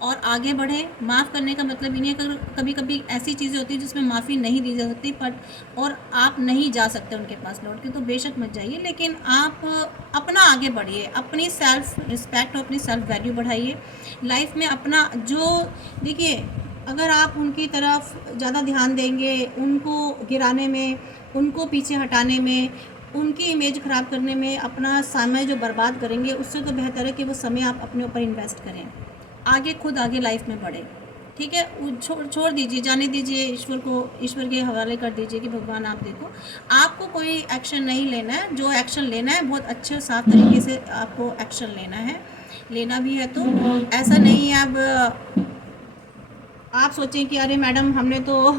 और आगे बढ़ें। माफ़ करने का मतलब ये नहीं है, अगर कभी कभी ऐसी चीज़ें होती हैं जिसमें माफ़ी नहीं दी जा सकती, बट और आप नहीं जा सकते उनके पास लौट के, तो बेशक मत जाइए, लेकिन आप अपना आगे बढ़िए, अपनी सेल्फ रिस्पेक्ट और अपनी सेल्फ वैल्यू बढ़ाइए लाइफ में। अपना जो, देखिए अगर आप उनकी तरफ ज़्यादा ध्यान देंगे, उनको गिराने में, उनको पीछे हटाने में, उनकी इमेज ख़राब करने में अपना समय जो बर्बाद करेंगे, उससे तो बेहतर है कि वो समय आप अपने ऊपर इन्वेस्ट करें, आगे खुद आगे लाइफ में बढ़े। ठीक है, छोड़ दीजिए, जाने दीजिए, ईश्वर के हवाले कर दीजिए कि भगवान आप देखो। आपको कोई एक्शन नहीं लेना है, जो एक्शन लेना है बहुत अच्छे और साफ तरीके से आपको एक्शन लेना है, लेना भी है। तो ऐसा नहीं है अब आप सोचें कि अरे मैडम हमने तो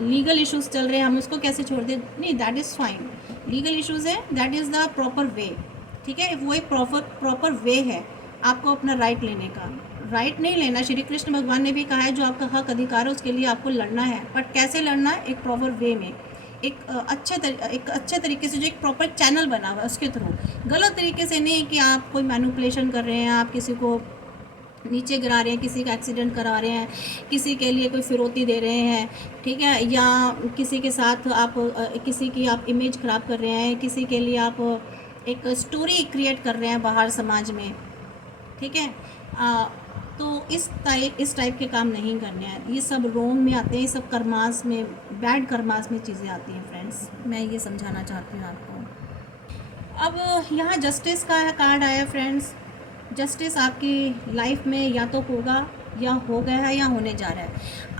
लीगल इश्यूज़ चल रहे हैं, हम उसको कैसे छोड़ दें। नहीं, that is fine, legal issues है, that is the proper way. ठीक है, वो एक प्रॉपर वे है आपको अपना राइट लेने का। राइट नहीं लेना, श्री कृष्ण भगवान ने भी कहा है जो आपका हक अधिकार है उसके लिए आपको लड़ना है, बट कैसे लड़ना है, एक प्रॉपर वे में, एक अच्छे तरीके से, जो एक प्रॉपर चैनल बना हुआ है उसके थ्रू। गलत तरीके से नहीं कि आप कोई मैनिपुलेशन कर रहे हैं, आप किसी को नीचे गिरा रहे हैं, किसी का एक्सीडेंट करा रहे हैं, किसी के लिए कोई फिरौती दे रहे हैं। ठीक है, या किसी के साथ आप किसी की आप इमेज ख़राब कर रहे हैं, किसी के लिए आप एक स्टोरी क्रिएट कर रहे हैं बाहर समाज में। ठीक है, तो इस टाइप के काम नहीं करने हैं, ये सब रोंग में आते हैं, ये सब कर्मास में, बैड कर्मास में चीज़ें आती हैं फ्रेंड्स। मैं ये समझाना चाहती हूँ आपको। अब यहाँ जस्टिस का कार्ड आया फ्रेंड्स। जस्टिस आपकी लाइफ में या तो होगा, या हो गया है, या होने जा रहा है।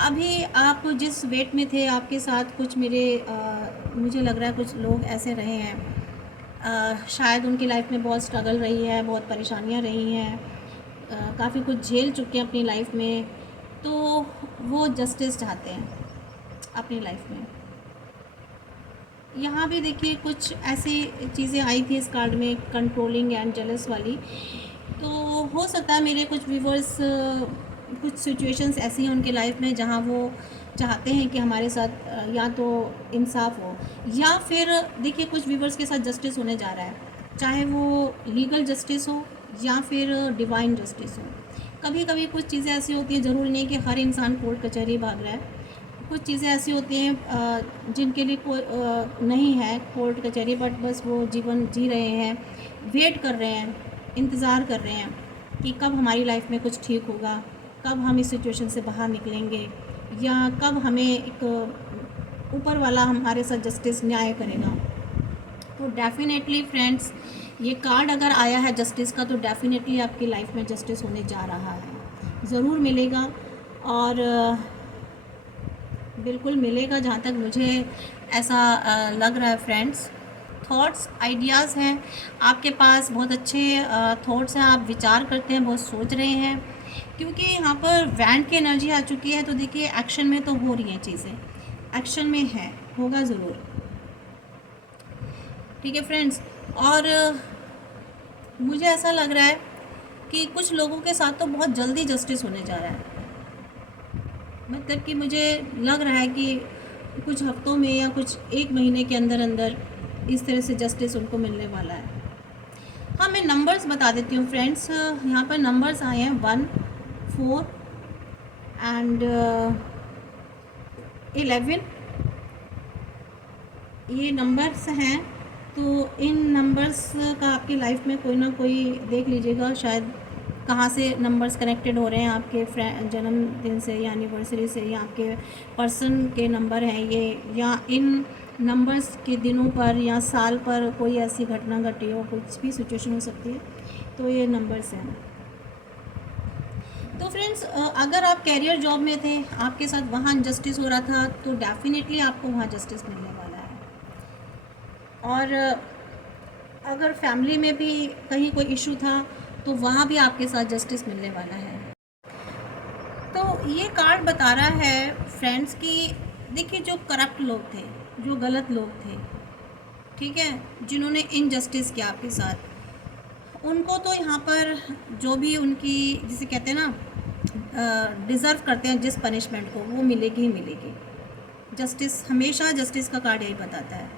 अभी आप जिस वेट में थे, आपके साथ कुछ मुझे लग रहा है कुछ लोग ऐसे रहे हैं, शायद उनकी लाइफ में बहुत स्ट्रगल रही है, बहुत परेशानियाँ रही हैं, काफ़ी कुछ झेल चुके हैं अपनी लाइफ में, तो वो जस्टिस चाहते हैं अपनी लाइफ में। यहाँ भी देखिए कुछ ऐसी चीज़ें आई थी इस कार्ड में, कंट्रोलिंग एंड जेलस वाली। तो हो सकता है मेरे कुछ व्यूवर्स, कुछ सिचुएशंस ऐसी हैं उनके लाइफ में जहाँ वो चाहते हैं कि हमारे साथ या तो इंसाफ हो, या फिर देखिए कुछ व्यूवर्स के साथ जस्टिस होने जा रहा है, चाहे वो लीगल जस्टिस हो या फिर डिवाइन जस्टिस हो। कभी कभी कुछ चीज़ें ऐसी होती हैं, ज़रूरी नहीं कि हर इंसान कोर्ट कचहरी भाग रहा है। कुछ चीज़ें ऐसी होती हैं जिनके लिए कोई नहीं है कोर्ट कचहरी, बट बस वो जीवन जी रहे हैं, वेट कर रहे हैं, इंतज़ार कर रहे हैं कि कब हमारी लाइफ में कुछ ठीक होगा, कब हम इस सिचुएशन से बाहर निकलेंगे, या कब हमें एक ऊपर वाला हमारे साथ जस्टिस न्याय करेगा। तो डेफ़िनेटली फ्रेंड्स, ये कार्ड अगर आया है जस्टिस का, तो डेफ़िनेटली आपकी लाइफ में जस्टिस होने जा रहा है, ज़रूर मिलेगा, और बिल्कुल मिलेगा, जहाँ तक मुझे ऐसा लग रहा है फ्रेंड्स। थॉट्स, आइडियाज़ हैं आपके पास, बहुत अच्छे थॉट्स हैं, आप विचार करते हैं, बहुत सोच रहे हैं, क्योंकि यहाँ पर वैंड की एनर्जी आ चुकी है। तो देखिए एक्शन में तो हो रही हैं चीज़ें, एक्शन में है, होगा ज़रूर। ठीक है फ्रेंड्स, और मुझे ऐसा लग रहा है कि कुछ लोगों के साथ तो बहुत जल्दी जस्टिस होने जा रहा है, मतलब कि मुझे लग रहा है कि कुछ हफ्तों में या कुछ एक महीने के अंदर अंदर इस तरह से जस्टिस उनको मिलने वाला है। हाँ, मैं नंबर्स बता देती हूँ फ्रेंड्स। यहाँ पर नंबर्स आए हैं 1, 4 एंड 11, ये नंबर्स हैं। तो इन नंबर्स का आपकी लाइफ में कोई ना कोई देख लीजिएगा, शायद कहाँ से नंबर्स कनेक्टेड हो रहे हैं, आपके जन्मदिन से या एनिवर्सरी से, या आपके पर्सन के नंबर हैं ये, या इन नंबर्स के दिनों पर या साल पर कोई ऐसी घटना घटी हो, कुछ भी सिचुएशन हो सकती है, तो ये नंबर्स हैं। तो फ्रेंड्स, अगर आप कैरियर जॉब में थे, आपके साथ वहाँ जस्टिस हो रहा था, तो डेफिनेटली आपको वहाँ जस्टिस मिलने वाला है। और अगर फैमिली में भी कहीं कोई इशू था, तो वहाँ भी आपके साथ जस्टिस मिलने वाला है। तो ये कार्ड बता रहा है फ्रेंड्स कि देखिए, जो करप्ट लोग थे, जो गलत लोग थे, ठीक है, जिन्होंने इनजस्टिस किया आपके साथ, उनको तो यहाँ पर जो भी उनकी, जिसे कहते हैं ना, डिज़र्व करते हैं जिस पनिशमेंट को, वो मिलेगी ही मिलेगी। जस्टिस, हमेशा जस्टिस का कार्ड यही बताता है।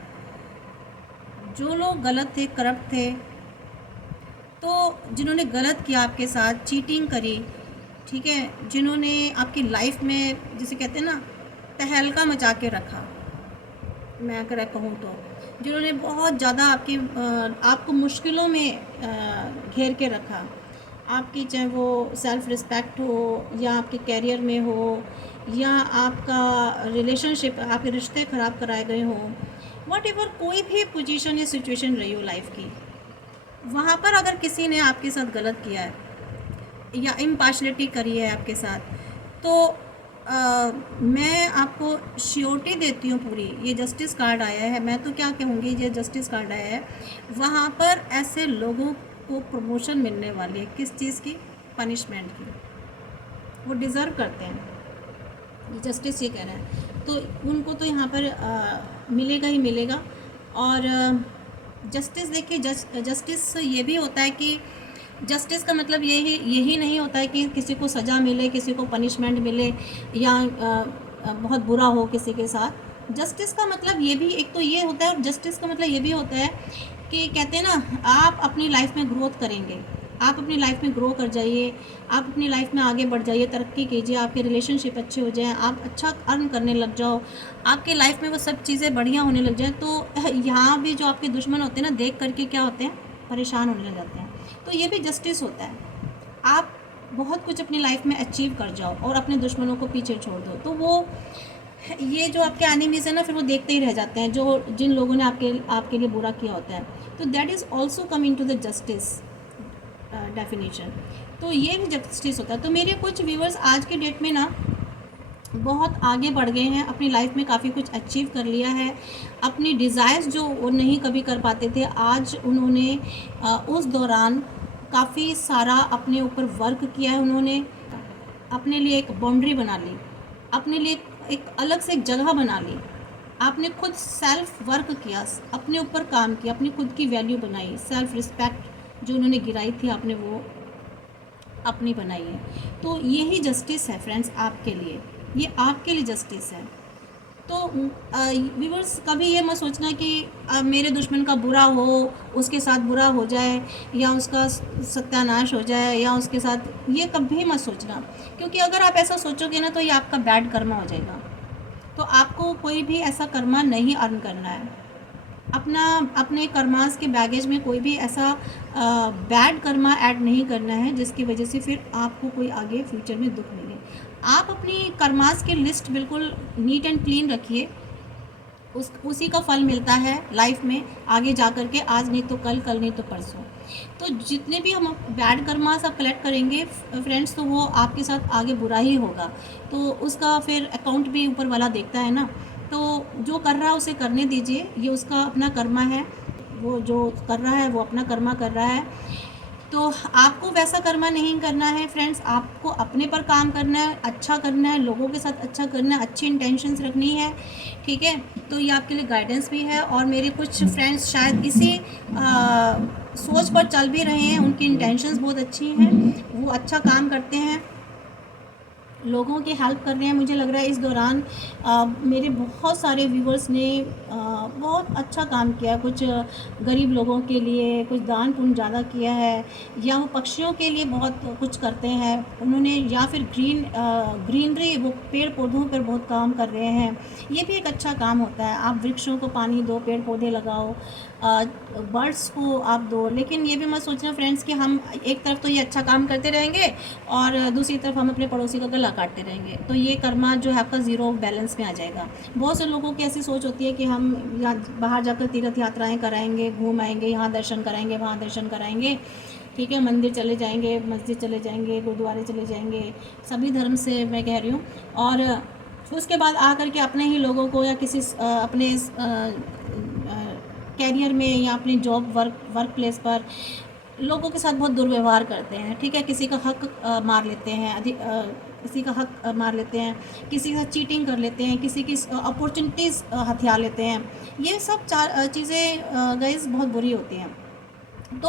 जो लोग गलत थे, करप्ट थे, तो जिन्होंने गलत किया आपके साथ, चीटिंग करी, ठीक है, जिन्होंने आपकी लाइफ में, जिसे कहते हैं ना, तहलका मचा के रखा, मैं अगर कहूँ तो, जिन्होंने बहुत ज़्यादा आपको मुश्किलों में घेर के रखा, आपकी, चाहे वो सेल्फ रिस्पेक्ट हो या आपके करियर में हो या आपका रिलेशनशिप, आपके रिश्ते ख़राब कराए गए हों, वट एवर कोई भी पोजीशन या सिचुएशन रही हो लाइफ की, वहाँ पर अगर किसी ने आपके साथ गलत किया है या इम्पार्शलिटी करी है आपके साथ, तो मैं आपको श्योरिटी देती हूँ पूरी, ये जस्टिस कार्ड आया है, मैं तो क्या कहूँगी, ये जस्टिस कार्ड आया है, वहाँ पर ऐसे लोगों को प्रमोशन मिलने वाली है। किस चीज़ की? पनिशमेंट की। वो डिज़र्व करते हैं, ये जस्टिस ये कह रहा है, तो उनको तो यहाँ पर मिलेगा ही मिलेगा। और जस्टिस देखिए, जस्टिस ये भी होता है कि जस्टिस का मतलब यही नहीं होता है कि किसी को सज़ा मिले, किसी को पनिशमेंट मिले या बहुत बुरा हो किसी के साथ। जस्टिस का मतलब ये भी एक तो ये होता है, और जस्टिस का मतलब ये भी होता है कि कहते हैं ना, आप अपनी लाइफ में ग्रोथ करेंगे, आप अपनी लाइफ में ग्रो कर जाइए, आप अपनी लाइफ में आगे बढ़ जाइए, तरक्की कीजिए, आपके रिलेशनशिप अच्छे हो जाएं, आप अच्छा अर्न करने लग जाओ, आपके लाइफ में वो सब चीज़ें बढ़िया होने लग जाएं, तो यहाँ भी जो आपके दुश्मन होते हैं ना, देख करके क्या होते हैं, परेशान होने लग जाते हैं। तो ये भी जस्टिस होता है, आप बहुत कुछ अपनी लाइफ में अचीव कर जाओ और अपने दुश्मनों को पीछे छोड़ दो, तो वो ये जो आपके एनिमीज़ है ना, फिर वो देखते ही रह जाते हैं, जो जिन लोगों ने आपके लिए बुरा किया होता है। तो that is also coming to the justice definition. तो ये भी जस्टिस होता है। तो मेरे कुछ व्यूअर्स आज के डेट में ना बहुत आगे बढ़ गए हैं, अपनी लाइफ में काफ़ी कुछ अचीव कर लिया है, अपनी डिज़ायर्स जो वो नहीं कभी कर पाते थे, आज उन्होंने उस दौरान काफ़ी सारा अपने ऊपर वर्क किया है, उन्होंने अपने लिए एक बाउंड्री बना ली, अपने लिए एक अलग से एक जगह बना ली, आपने खुद सेल्फ वर्क किया, अपने ऊपर काम किया, अपनी खुद की वैल्यू बनाई, सेल्फ रिस्पेक्ट जो उन्होंने गिराई थी आपने वो अपनी बनाई है। तो यही जस्टिस है फ्रेंड्स आपके लिए, ये आपके लिए जस्टिस है। तो व्यूअर्स कभी ये मत सोचना कि मेरे दुश्मन का बुरा हो, उसके साथ बुरा हो जाए या उसका सत्यानाश हो जाए या उसके साथ, ये कभी मत सोचना, क्योंकि अगर आप ऐसा सोचोगे ना तो ये आपका बैड कर्मा हो जाएगा। तो आपको कोई भी ऐसा कर्मा नहीं अर्न करना है, अपने कर्मास के बैगेज में कोई भी ऐसा बैड कर्मा ऐड नहीं करना है जिसकी वजह से फिर आपको कोई आगे फ्यूचर में दुख मिले। आप अपनी कर्मास की लिस्ट बिल्कुल नीट एंड क्लीन रखिए, उसी का फल मिलता है लाइफ में आगे जा कर के, आज नहीं तो कल, कल नहीं तो परसों। तो जितने भी हम बैड कर्मास आप कलेक्ट करेंगे फ्रेंड्स, तो वो आपके साथ आगे बुरा ही होगा, तो उसका फिर अकाउंट भी ऊपर वाला देखता है ना। तो जो कर रहा है उसे करने दीजिए, ये उसका अपना कर्मा है, वो जो कर रहा है वो अपना कर्मा कर रहा है। तो आपको वैसा कर्मा नहीं करना है फ्रेंड्स, आपको अपने पर काम करना है, अच्छा करना है, लोगों के साथ अच्छा करना है, अच्छी इंटेंशंस रखनी है, ठीक है। तो ये आपके लिए गाइडेंस भी है, और मेरे कुछ फ्रेंड्स शायद इसी सोच पर चल भी रहे हैं, उनकी इंटेंशंस बहुत अच्छी हैं, वो अच्छा काम करते हैं, लोगों की हेल्प कर रहे हैं। मुझे लग रहा है इस दौरान मेरे बहुत सारे व्यूवर्स ने बहुत अच्छा काम किया, कुछ गरीब लोगों के लिए कुछ दान पुण्य ज़्यादा किया है, या वो पक्षियों के लिए बहुत कुछ करते हैं उन्होंने, या फिर ग्रीनरी, वो पेड़ पौधों पर बहुत काम कर रहे हैं, ये भी एक अच्छा काम होता है। आप वृक्षों को पानी दो, पेड़ पौधे लगाओ, बर्ड्स को आप दो, लेकिन ये भी मत सोचना फ्रेंड्स कि हम एक तरफ तो ये अच्छा काम करते रहेंगे और दूसरी तरफ हम अपने पड़ोसी का गला काटते रहेंगे, तो ये कर्मा जो है आपका ज़ीरो बैलेंस में आ जाएगा। बहुत से लोगों की ऐसी सोच होती है कि हम बाहर जाकर तीर्थ यात्राएं कराएंगे, घूम आएंगे, यहाँ दर्शन कराएंगे, वहाँ दर्शन कराएंगे, ठीक है, मंदिर चले जाएंगे, मस्जिद चले जाएंगे, गुरुद्वारे चले जाएंगे, सभी धर्म से मैं कह रही हूँ, और उसके बाद आकर के अपने ही लोगों को या किसी अपने कैरियर में या अपने जॉब वर्क प्लेस पर लोगों के साथ बहुत दुर्व्यवहार करते हैं, ठीक है, किसी का हक मार लेते हैं, किसी का हक मार लेते हैं, किसी के साथ चीटिंग कर लेते हैं, किसी की अपॉर्चुनिटीज़ हथिया लेते हैं। ये सब चीज़ें गाइस बहुत बुरी होती हैं। तो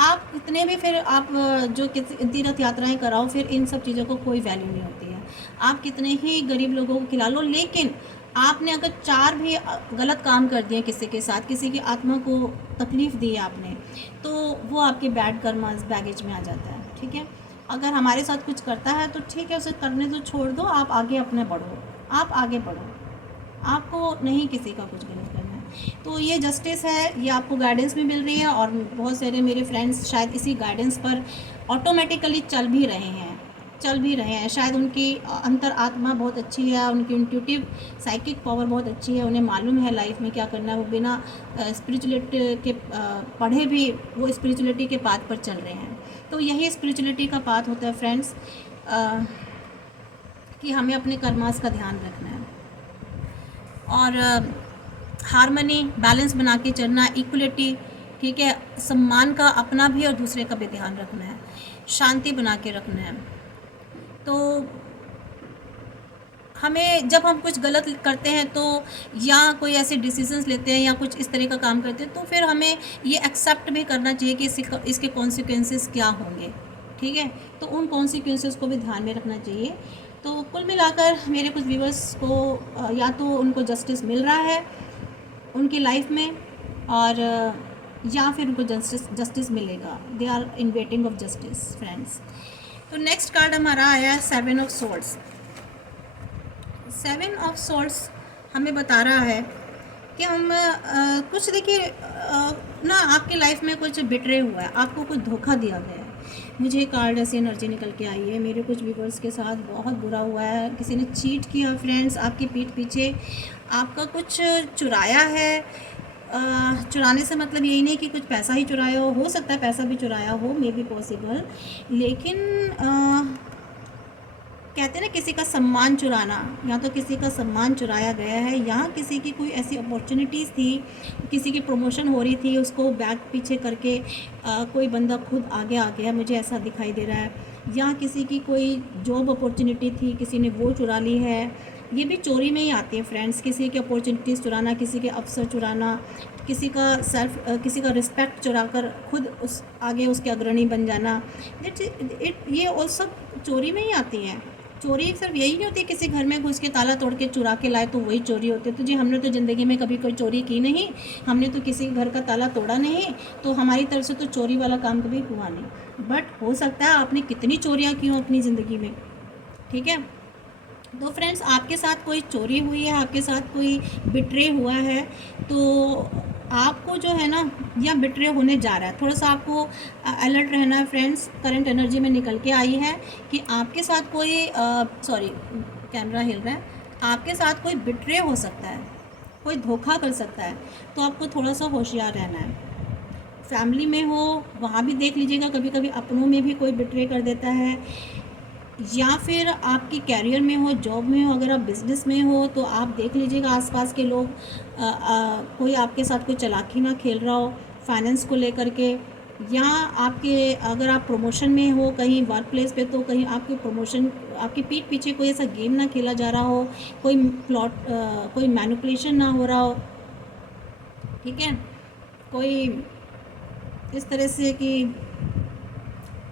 आप कितने भी फिर आप जो तीर्थ यात्राएं कराओ, फिर इन सब चीज़ों को कोई वैल्यू नहीं होती है। आप कितने ही गरीब लोगों को खिला लो, लेकिन आपने अगर 4 भी गलत काम कर दिए किसी के साथ, किसी की आत्मा को तकलीफ़ दी आपने, तो वो आपके बैड कर्मास बैगेज में आ जाता है, ठीक है। अगर हमारे साथ कुछ करता है तो ठीक है, उसे करने तो छोड़ दो, आप आगे अपने बढ़ो, आप आगे बढ़ो, आपको नहीं किसी का कुछ गलत करना है। तो ये जस्टिस है, ये आपको गाइडेंस भी मिल रही है और बहुत सारे मेरे फ्रेंड्स शायद इसी गाइडेंस पर ऑटोमेटिकली चल भी रहे हैं। शायद उनकी अंतर आत्मा बहुत अच्छी है, उनकी इंट्यूटिव साइकिक पावर बहुत अच्छी है, उन्हें मालूम है लाइफ में क्या करना है। वो बिना स्पिरिचुअलिटी के पढ़े भी वो स्पिरिचुअलिटी के पाथ पर चल रहे हैं। तो यही स्पिरिचुअलिटी का पाथ होता है फ्रेंड्स, कि हमें अपने कर्मास का ध्यान रखना है और हारमनी, बैलेंस बना के चलना, इक्वलिटी, ठीक है, सम्मान का अपना भी और दूसरे का भी ध्यान रखना है, शांति बना के रखना है। तो हमें जब हम कुछ गलत करते हैं तो या कोई ऐसे डिसीजंस लेते हैं या कुछ इस तरह का काम करते हैं तो फिर हमें ये एक्सेप्ट भी करना चाहिए कि इसके कॉन्सिक्वेंसेस क्या होंगे, ठीक है। तो उन कॉन्सिक्वेंसेस को भी ध्यान में रखना चाहिए। तो कुल मिलाकर मेरे कुछ व्यूवर्स को या तो उनको जस्टिस मिल रहा है उनकी लाइफ में और या फिर उनको जस्टिस मिलेगा, they are in waiting of justice friends. तो नेक्स्ट कार्ड हमारा आया है 7 ऑफ सोर्ड्स। 7 ऑफ सोर्ड्स हमें बता रहा है कि हम कुछ देखिए ना आपकी लाइफ में कुछ बिटरे हुआ है, आपको कुछ धोखा दिया गया है। मुझे कार्ड ऐसी एनर्जी निकल के आई है, मेरे कुछ व्यूवर्स के साथ बहुत बुरा हुआ है, किसी ने चीट किया फ्रेंड्स, आपकी पीठ पीछे आपका कुछ चुराया है। चुराने से मतलब यही नहीं कि कुछ पैसा ही चुराया हो सकता है पैसा भी चुराया हो, मे बी पॉसिबल, लेकिन कहते हैं ना किसी का सम्मान चुराना, या तो किसी का सम्मान चुराया गया है, यहाँ किसी की कोई ऐसी अपॉर्चुनिटीज़ थी, किसी की प्रमोशन हो रही थी, उसको बैक पीछे करके कोई बंदा खुद आगे आ गया, मुझे ऐसा दिखाई दे रहा है। या किसी की कोई जॉब अपॉर्चुनिटी थी, किसी ने वो चुरा ली है। ये भी चोरी में ही आती है फ्रेंड्स, किसी की अपॉर्चुनिटीज़ चुराना, किसी के अवसर चुराना, किसी का रिस्पेक्ट चुरा कर खुद उस आगे उसके अग्रणी बन जाना, ये और सब चोरी में ही आती हैं। चोरी सिर्फ यही नहीं होती किसी घर में घुस के ताला तोड़ के चुरा के लाए तो वही चोरी होती है। तो जी हमने तो ज़िंदगी में कभी कोई चोरी की नहीं, हमने तो किसी घर का ताला तोड़ा नहीं, तो हमारी तरफ से तो चोरी वाला काम कभी हुआ नहीं। बट हो सकता है आपने कितनी चोरियाँ की हों अपनी ज़िंदगी में, ठीक है। तो फ्रेंड्स आपके साथ कोई चोरी हुई है, आपके साथ कोई बिट्रे हुआ है, तो आपको जो है ना या बिट्रे होने जा रहा है, थोड़ा सा आपको अलर्ट रहना है फ्रेंड्स। करंट एनर्जी में निकल के आई है कि आपके साथ कोई सॉरी कैमरा हिल रहा है, आपके साथ कोई बिट्रे हो सकता है, कोई धोखा कर सकता है, तो आपको थोड़ा सा होशियार रहना है। फैमिली में हो वहाँ भी देख लीजिएगा, कभी कभी अपनों में भी कोई बिट्रे कर देता है, या फिर आपकी कैरियर में हो, जॉब में हो, अगर आप बिज़नेस में हो तो आप देख लीजिएगा आसपास के लोग कोई आपके साथ कोई चालाकी ना खेल रहा हो फाइनेंस को लेकर के, या आपके अगर आप प्रमोशन में हो कहीं वर्क प्लेस पे तो कहीं आपके प्रमोशन आपकी पीठ पीछे कोई ऐसा गेम ना खेला जा रहा हो, कोई मैनिपुलेशन ना हो रहा हो, ठीक है, कोई इस तरह से कि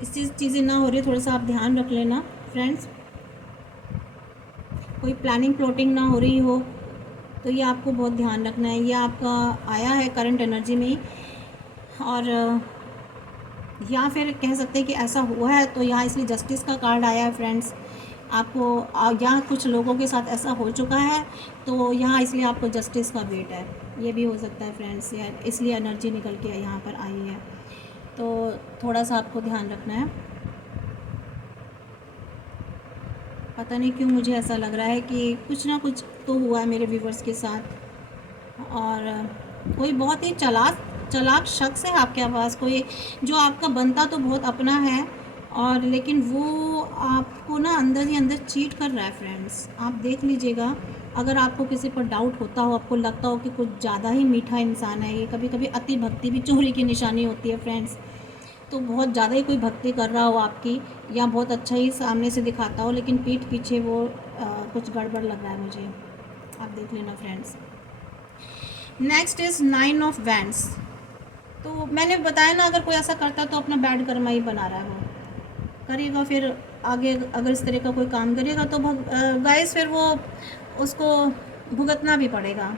इस चीज़ें ना हो रही, थोड़ा सा आप ध्यान रख लेना फ्रेंड्स। कोई प्लानिंग प्लॉटिंग ना हो रही हो तो ये आपको बहुत ध्यान रखना है। ये आपका आया है करंट एनर्जी में ही, और या फिर कह सकते हैं कि ऐसा हुआ है तो यहाँ इसलिए जस्टिस का कार्ड आया है फ्रेंड्स। आपको यहाँ कुछ लोगों के साथ ऐसा हो चुका है तो यहाँ इसलिए आपको जस्टिस का वेट है, ये भी हो सकता है फ्रेंड्स, इसलिए एनर्जी निकल के यहाँ पर आई है। तो थोड़ा सा आपको ध्यान रखना है। पता नहीं क्यों मुझे ऐसा लग रहा है कि कुछ ना कुछ तो हुआ है मेरे व्यूवर्स के साथ, और कोई बहुत ही चालाक शख्स है आपके पास, कोई जो आपका बनता तो बहुत अपना है, और लेकिन वो आपको ना अंदर ही अंदर चीट कर रहा है फ्रेंड्स। आप देख लीजिएगा, अगर आपको किसी पर डाउट होता हो, आपको लगता हो कि कुछ ज़्यादा ही मीठा इंसान है ये, कभी कभी अति भक्ति भी चोरी की निशानी होती है फ्रेंड्स, तो बहुत ज़्यादा ही कोई भक्ति कर रहा हो आपकी, या बहुत अच्छा ही सामने से दिखाता हो लेकिन पीठ पीछे वो कुछ गड़बड़ लग रहा है मुझे, आप देख लेना friends. Next is 9 of wands. तो मैंने बताया ना अगर कोई ऐसा करता तो अपना बैड कर्मा ही बना रहा है, वो करेगा फिर आगे अगर इस तरह का कोई काम करेगा तो गाइस फिर वो उसको भुगतना भी पड़ेगा।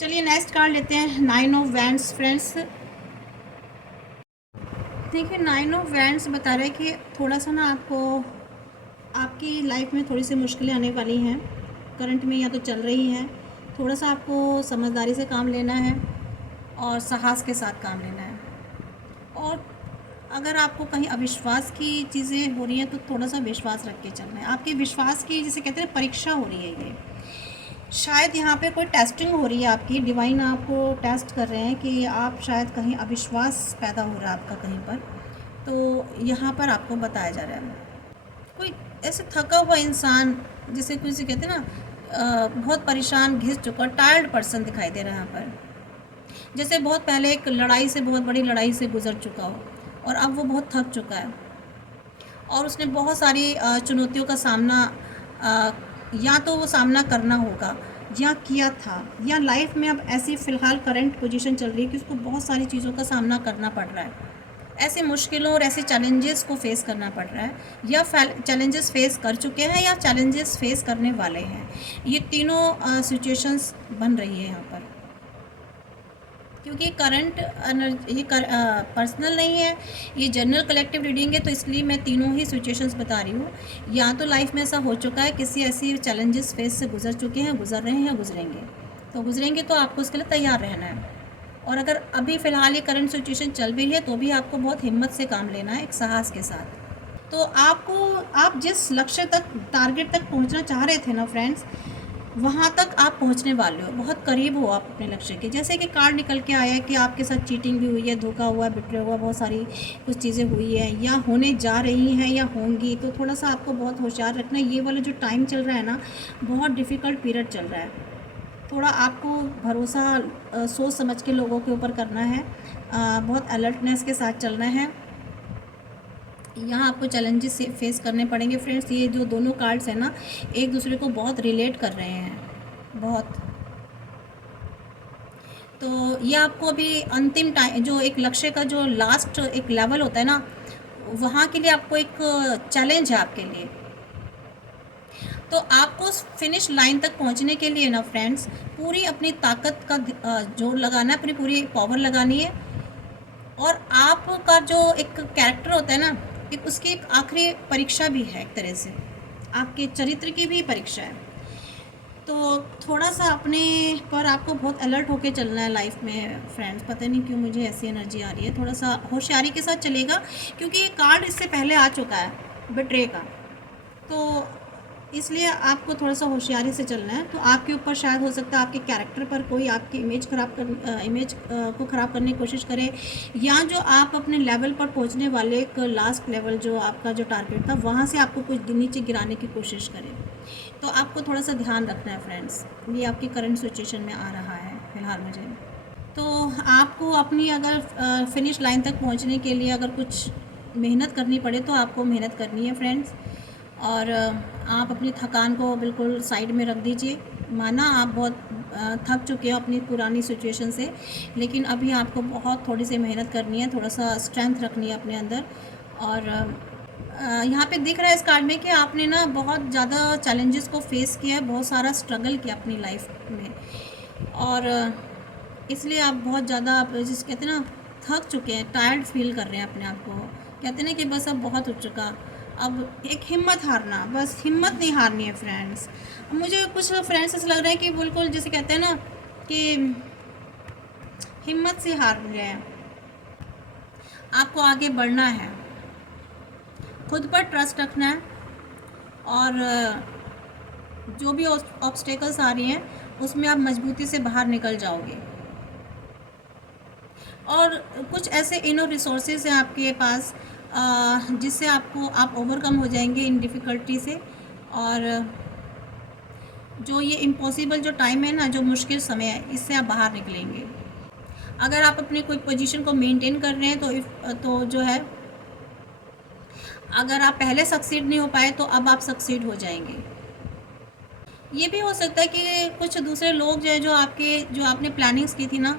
चलिए नेक्स्ट कार्ड लेते हैं, 9 ऑफ वैंड्स फ्रेंड्स। देखिए 9 ऑफ वैंड्स बता रहे हैं कि थोड़ा सा ना आपको आपकी लाइफ में थोड़ी सी मुश्किलें आने वाली हैं, करंट में या तो चल रही है। थोड़ा सा आपको समझदारी से काम लेना है और साहस के साथ काम लेना है। और अगर आपको कहीं अविश्वास की चीज़ें हो रही हैं तो थोड़ा सा विश्वास रख के चलना है। आपके विश्वास की, जिसे कहते हैं, परीक्षा हो रही है ये। शायद यहाँ पे कोई टेस्टिंग हो रही है आपकी, डिवाइन आपको टेस्ट कर रहे हैं कि आप शायद कहीं अविश्वास पैदा हो रहा है आपका कहीं पर, तो यहाँ पर आपको बताया जा रहा है। कोई ऐसे थका हुआ इंसान, जिसे किसी कहते हैं ना, बहुत परेशान, घिस चुका, टायर्ड पर्सन दिखाई दे रहा है यहाँ पर। जैसे बहुत पहले एक लड़ाई से, बहुत बड़ी लड़ाई से गुजर चुका हो और अब वो बहुत थक चुका है और उसने बहुत सारी चुनौतियों का सामना, या तो वो सामना करना होगा या किया था, या लाइफ में अब ऐसी फ़िलहाल करंट पोजीशन चल रही है कि उसको बहुत सारी चीज़ों का सामना करना पड़ रहा है। ऐसे मुश्किलों और ऐसे चैलेंजेस को फेस करना पड़ रहा है, या चैलेंजेस फेस कर चुके हैं या चैलेंजेस फेस करने वाले हैं। ये तीनों सिचुएशंस बन रही है यहाँ पर, क्योंकि करंट एनर्जी ये पर्सनल नहीं है, ये जनरल कलेक्टिव रीडिंग है, तो इसलिए मैं तीनों ही सिचुएशंस बता रही हूँ। या तो लाइफ में ऐसा हो चुका है, किसी ऐसी चैलेंजेस फेस से गुजर चुके हैं, गुजर रहे हैं या गुजरेंगे, तो गुजरेंगे तो आपको उसके लिए तैयार रहना है। और अगर अभी फ़िलहाल ये करंट सिचुएशन चल रही है तो भी आपको बहुत हिम्मत से काम लेना है, एक साहस के साथ। तो आप जिस लक्ष्य तक, टारगेट तक पहुंचना चाह रहे थे ना फ्रेंड्स, वहाँ तक आप पहुँचने वाले हो, बहुत करीब हो आप अपने लक्ष्य के। जैसे कि कार्ड निकल के आया है कि आपके साथ चीटिंग भी हुई है, धोखा हुआ, बिट्रे हुआ, बहुत सारी कुछ चीज़ें हुई है या होने जा रही हैं या होंगी, तो थोड़ा सा आपको बहुत होशियार रखना है। ये वाला जो टाइम चल रहा है ना, बहुत डिफ़िकल्ट पीरियड चल रहा है। थोड़ा आपको भरोसा सोच समझ के लोगों के ऊपर करना है, बहुत अलर्टनेस के साथ चलना है। यहाँ आपको चैलेंजेस फेस करने पड़ेंगे फ्रेंड्स। ये जो दोनों कार्ड्स हैं ना, एक दूसरे को बहुत रिलेट कर रहे हैं, बहुत। तो ये आपको अभी अंतिम टाइम, जो एक लक्ष्य का जो लास्ट एक लेवल होता है ना, वहाँ के लिए आपको एक चैलेंज है आपके लिए। तो आपको फिनिश लाइन तक पहुँचने के लिए ना फ्रेंड्स, पूरी अपनी ताकत का जोर लगाना है, अपनी पूरी पावर लगानी है। और आपका जो एक कैरेक्टर होता है ना, एक उसकी एक आखिरी परीक्षा भी है, एक तरह से आपके चरित्र की भी परीक्षा है। तो थोड़ा सा अपने पर आपको बहुत अलर्ट होके चलना है लाइफ में फ्रेंड्स। पता नहीं क्यों मुझे ऐसी एनर्जी आ रही है, थोड़ा सा होशियारी के साथ चलेगा, क्योंकि ये कार्ड इससे पहले आ चुका है, बिट्रे का, तो इसलिए आपको थोड़ा सा होशियारी से चलना है। तो आपके ऊपर शायद हो सकता है आपके कैरेक्टर पर कोई आपकी इमेज को ख़राब करने की कोशिश करे, या जो आप अपने लेवल पर पहुंचने वाले एक लास्ट लेवल, जो आपका जो टारगेट था, वहां से आपको कुछ नीचे गिराने की कोशिश करे। तो आपको थोड़ा सा ध्यान रखना है फ्रेंड्स। ये आपकी करंट सिचुएशन में आ रहा है फ़िलहाल मुझे। तो आपको अपनी अगर फिनिश लाइन तक पहुँचने के लिए अगर कुछ मेहनत करनी पड़े तो आपको मेहनत करनी है फ्रेंड्स। और आप अपनी थकान को बिल्कुल साइड में रख दीजिए। माना आप बहुत थक चुके हो अपनी पुरानी सिचुएशन से, लेकिन अभी आपको बहुत थोड़ी सी मेहनत करनी है, थोड़ा सा स्ट्रेंथ रखनी है अपने अंदर। और यहाँ पे दिख रहा है इस कार्ड में कि आपने ना बहुत ज़्यादा चैलेंजेस को फेस किया है, बहुत सारा स्ट्रगल किया अपनी लाइफ में, और इसलिए आप बहुत ज़्यादा, जिस कहते हैं ना, थक चुके हैं, टायर्ड फील कर रहे हैं अपने आप को। कहते हैं ना कि बस अब बहुत हो चुका, अब एक हिम्मत हारना, बस हिम्मत नहीं हारनी है फ्रेंड्स। मुझे कुछ फ्रेंड्स ऐसा लग रहा है कि बिल्कुल जैसे कहते हैं ना कि हिम्मत से हार रहे हैं। आपको आगे बढ़ना है, खुद पर ट्रस्ट रखना है, और जो भी ऑब्स्टेकल्स आ रही हैं उसमें आप मजबूती से बाहर निकल जाओगे। और कुछ ऐसे इनर रिसोर्सेज हैं आपके पास जिससे आप ओवरकम हो जाएंगे इन डिफ़िकल्टी से। और जो ये इम्पॉसिबल जो टाइम है ना, जो मुश्किल समय है, इससे आप बाहर निकलेंगे। अगर आप अपनी कोई पोजीशन को मेंटेन कर रहे हैं तो जो है, अगर आप पहले सक्सीड नहीं हो पाए तो अब आप सक्सीड हो जाएंगे। ये भी हो सकता है कि कुछ दूसरे लोग जो है, जो आपने प्लानिंग्स की थी ना,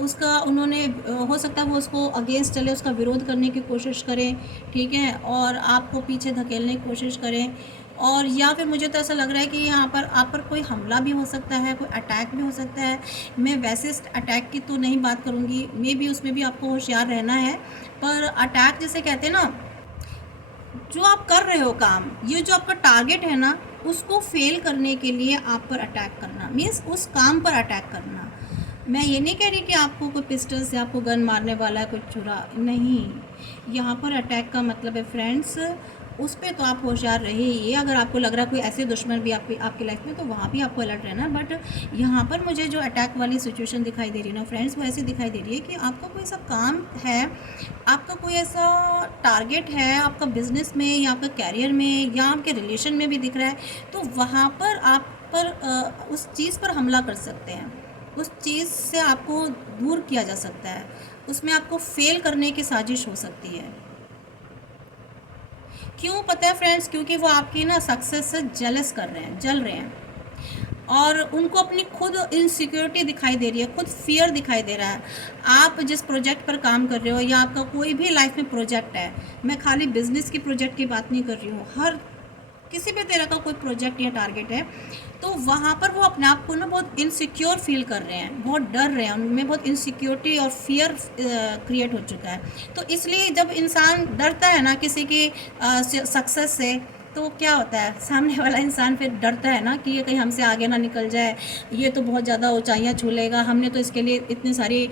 उसका उन्होंने, हो सकता है वो उसको अगेंस्ट चले, उसका विरोध करने की कोशिश करें, ठीक है, और आपको पीछे धकेलने की कोशिश करें। और या फिर मुझे तो ऐसा लग रहा है कि यहाँ पर आप पर कोई हमला भी हो सकता है, कोई अटैक भी हो सकता है। मैं वैसे अटैक की तो नहीं बात करूँगी, मे भी उसमें भी आपको होशियार रहना है। पर अटैक जैसे कहते हैं ना, जो आप कर रहे हो काम, ये जो आपका टारगेट है ना, उसको फेल करने के लिए आप पर अटैक करना, मीन्स उस काम पर अटैक करना। मैं ये नहीं कह रही कि आपको कोई पिस्टल से आपको गन मारने वाला है, कोई चुरा नहीं। यहाँ पर अटैक का मतलब है फ्रेंड्स, उस पे तो आप होशियार रहिए। अगर आपको लग रहा है कोई ऐसे दुश्मन भी आपकी लाइफ में, तो वहाँ भी आपको अलर्ट रहना। बट यहाँ पर मुझे जो अटैक वाली सिचुएशन दिखाई दे रही है ना फ्रेंड्स, वो ऐसे दिखाई दे रही है कि आपका कोई ऐसा काम है, आपका कोई ऐसा टारगेट है आपका बिजनेस में या आपका कैरियर में या आपके रिलेशन में भी दिख रहा है, तो वहाँ पर आप पर उस चीज़ पर हमला कर सकते हैं, उस चीज़ से आपको दूर किया जा सकता है, उसमें आपको फेल करने की साजिश हो सकती है। क्यों पता है फ्रेंड्स? क्योंकि वो आपकी ना सक्सेस से जेलस कर रहे हैं, जल रहे हैं, और उनको अपनी खुद इनसिक्योरिटी दिखाई दे रही है, खुद फियर दिखाई दे रहा है। आप जिस प्रोजेक्ट पर काम कर रहे हो या आपका कोई भी लाइफ में प्रोजेक्ट है, मैं खाली बिजनेस की प्रोजेक्ट की बात नहीं कर रही हूँ, हर किसी भी तरह का कोई प्रोजेक्ट या टारगेट है, तो वहाँ पर वो अपने आप को ना बहुत इनसिक्योर फील कर रहे हैं, बहुत डर रहे हैं, उनमें बहुत इनसिक्योरिटी और फियर क्रिएट हो चुका है। तो इसलिए जब इंसान डरता है ना किसी की सक्सेस से, तो क्या होता है, सामने वाला इंसान फिर डरता है ना कि ये कहीं हमसे आगे ना निकल जाए, ये तो बहुत ज़्यादा ऊंचाइयां छू लेगा, हमने तो इसके लिए इतनी सारी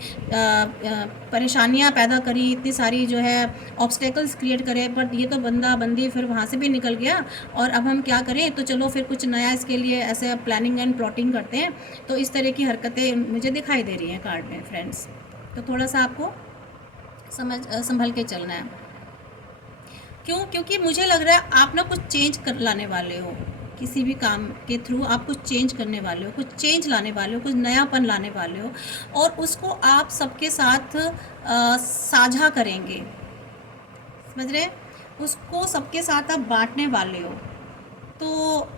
परेशानियां पैदा करी, इतनी सारी जो है ऑब्स्टेकल्स क्रिएट करे, बट ये तो बंदा बंदी फिर वहाँ से भी निकल गया, और अब हम क्या करें, तो चलो फिर कुछ नया इसके लिए ऐसे प्लानिंग एंड प्लॉटिंग करते हैं। तो इस तरह की हरकतें मुझे दिखाई दे रही हैं कार्ड में फ्रेंड्स। तो थोड़ा सा आपको संभल के चलना है। क्यों? क्योंकि मुझे लग रहा है आप ना कुछ चेंज कर लाने वाले हो, किसी भी काम के थ्रू आप कुछ चेंज करने वाले हो, कुछ चेंज लाने वाले हो, कुछ नयापन लाने वाले हो, और उसको आप सबके साथ साझा करेंगे, समझ रहे? उसको सबके साथ आप बांटने वाले हो, तो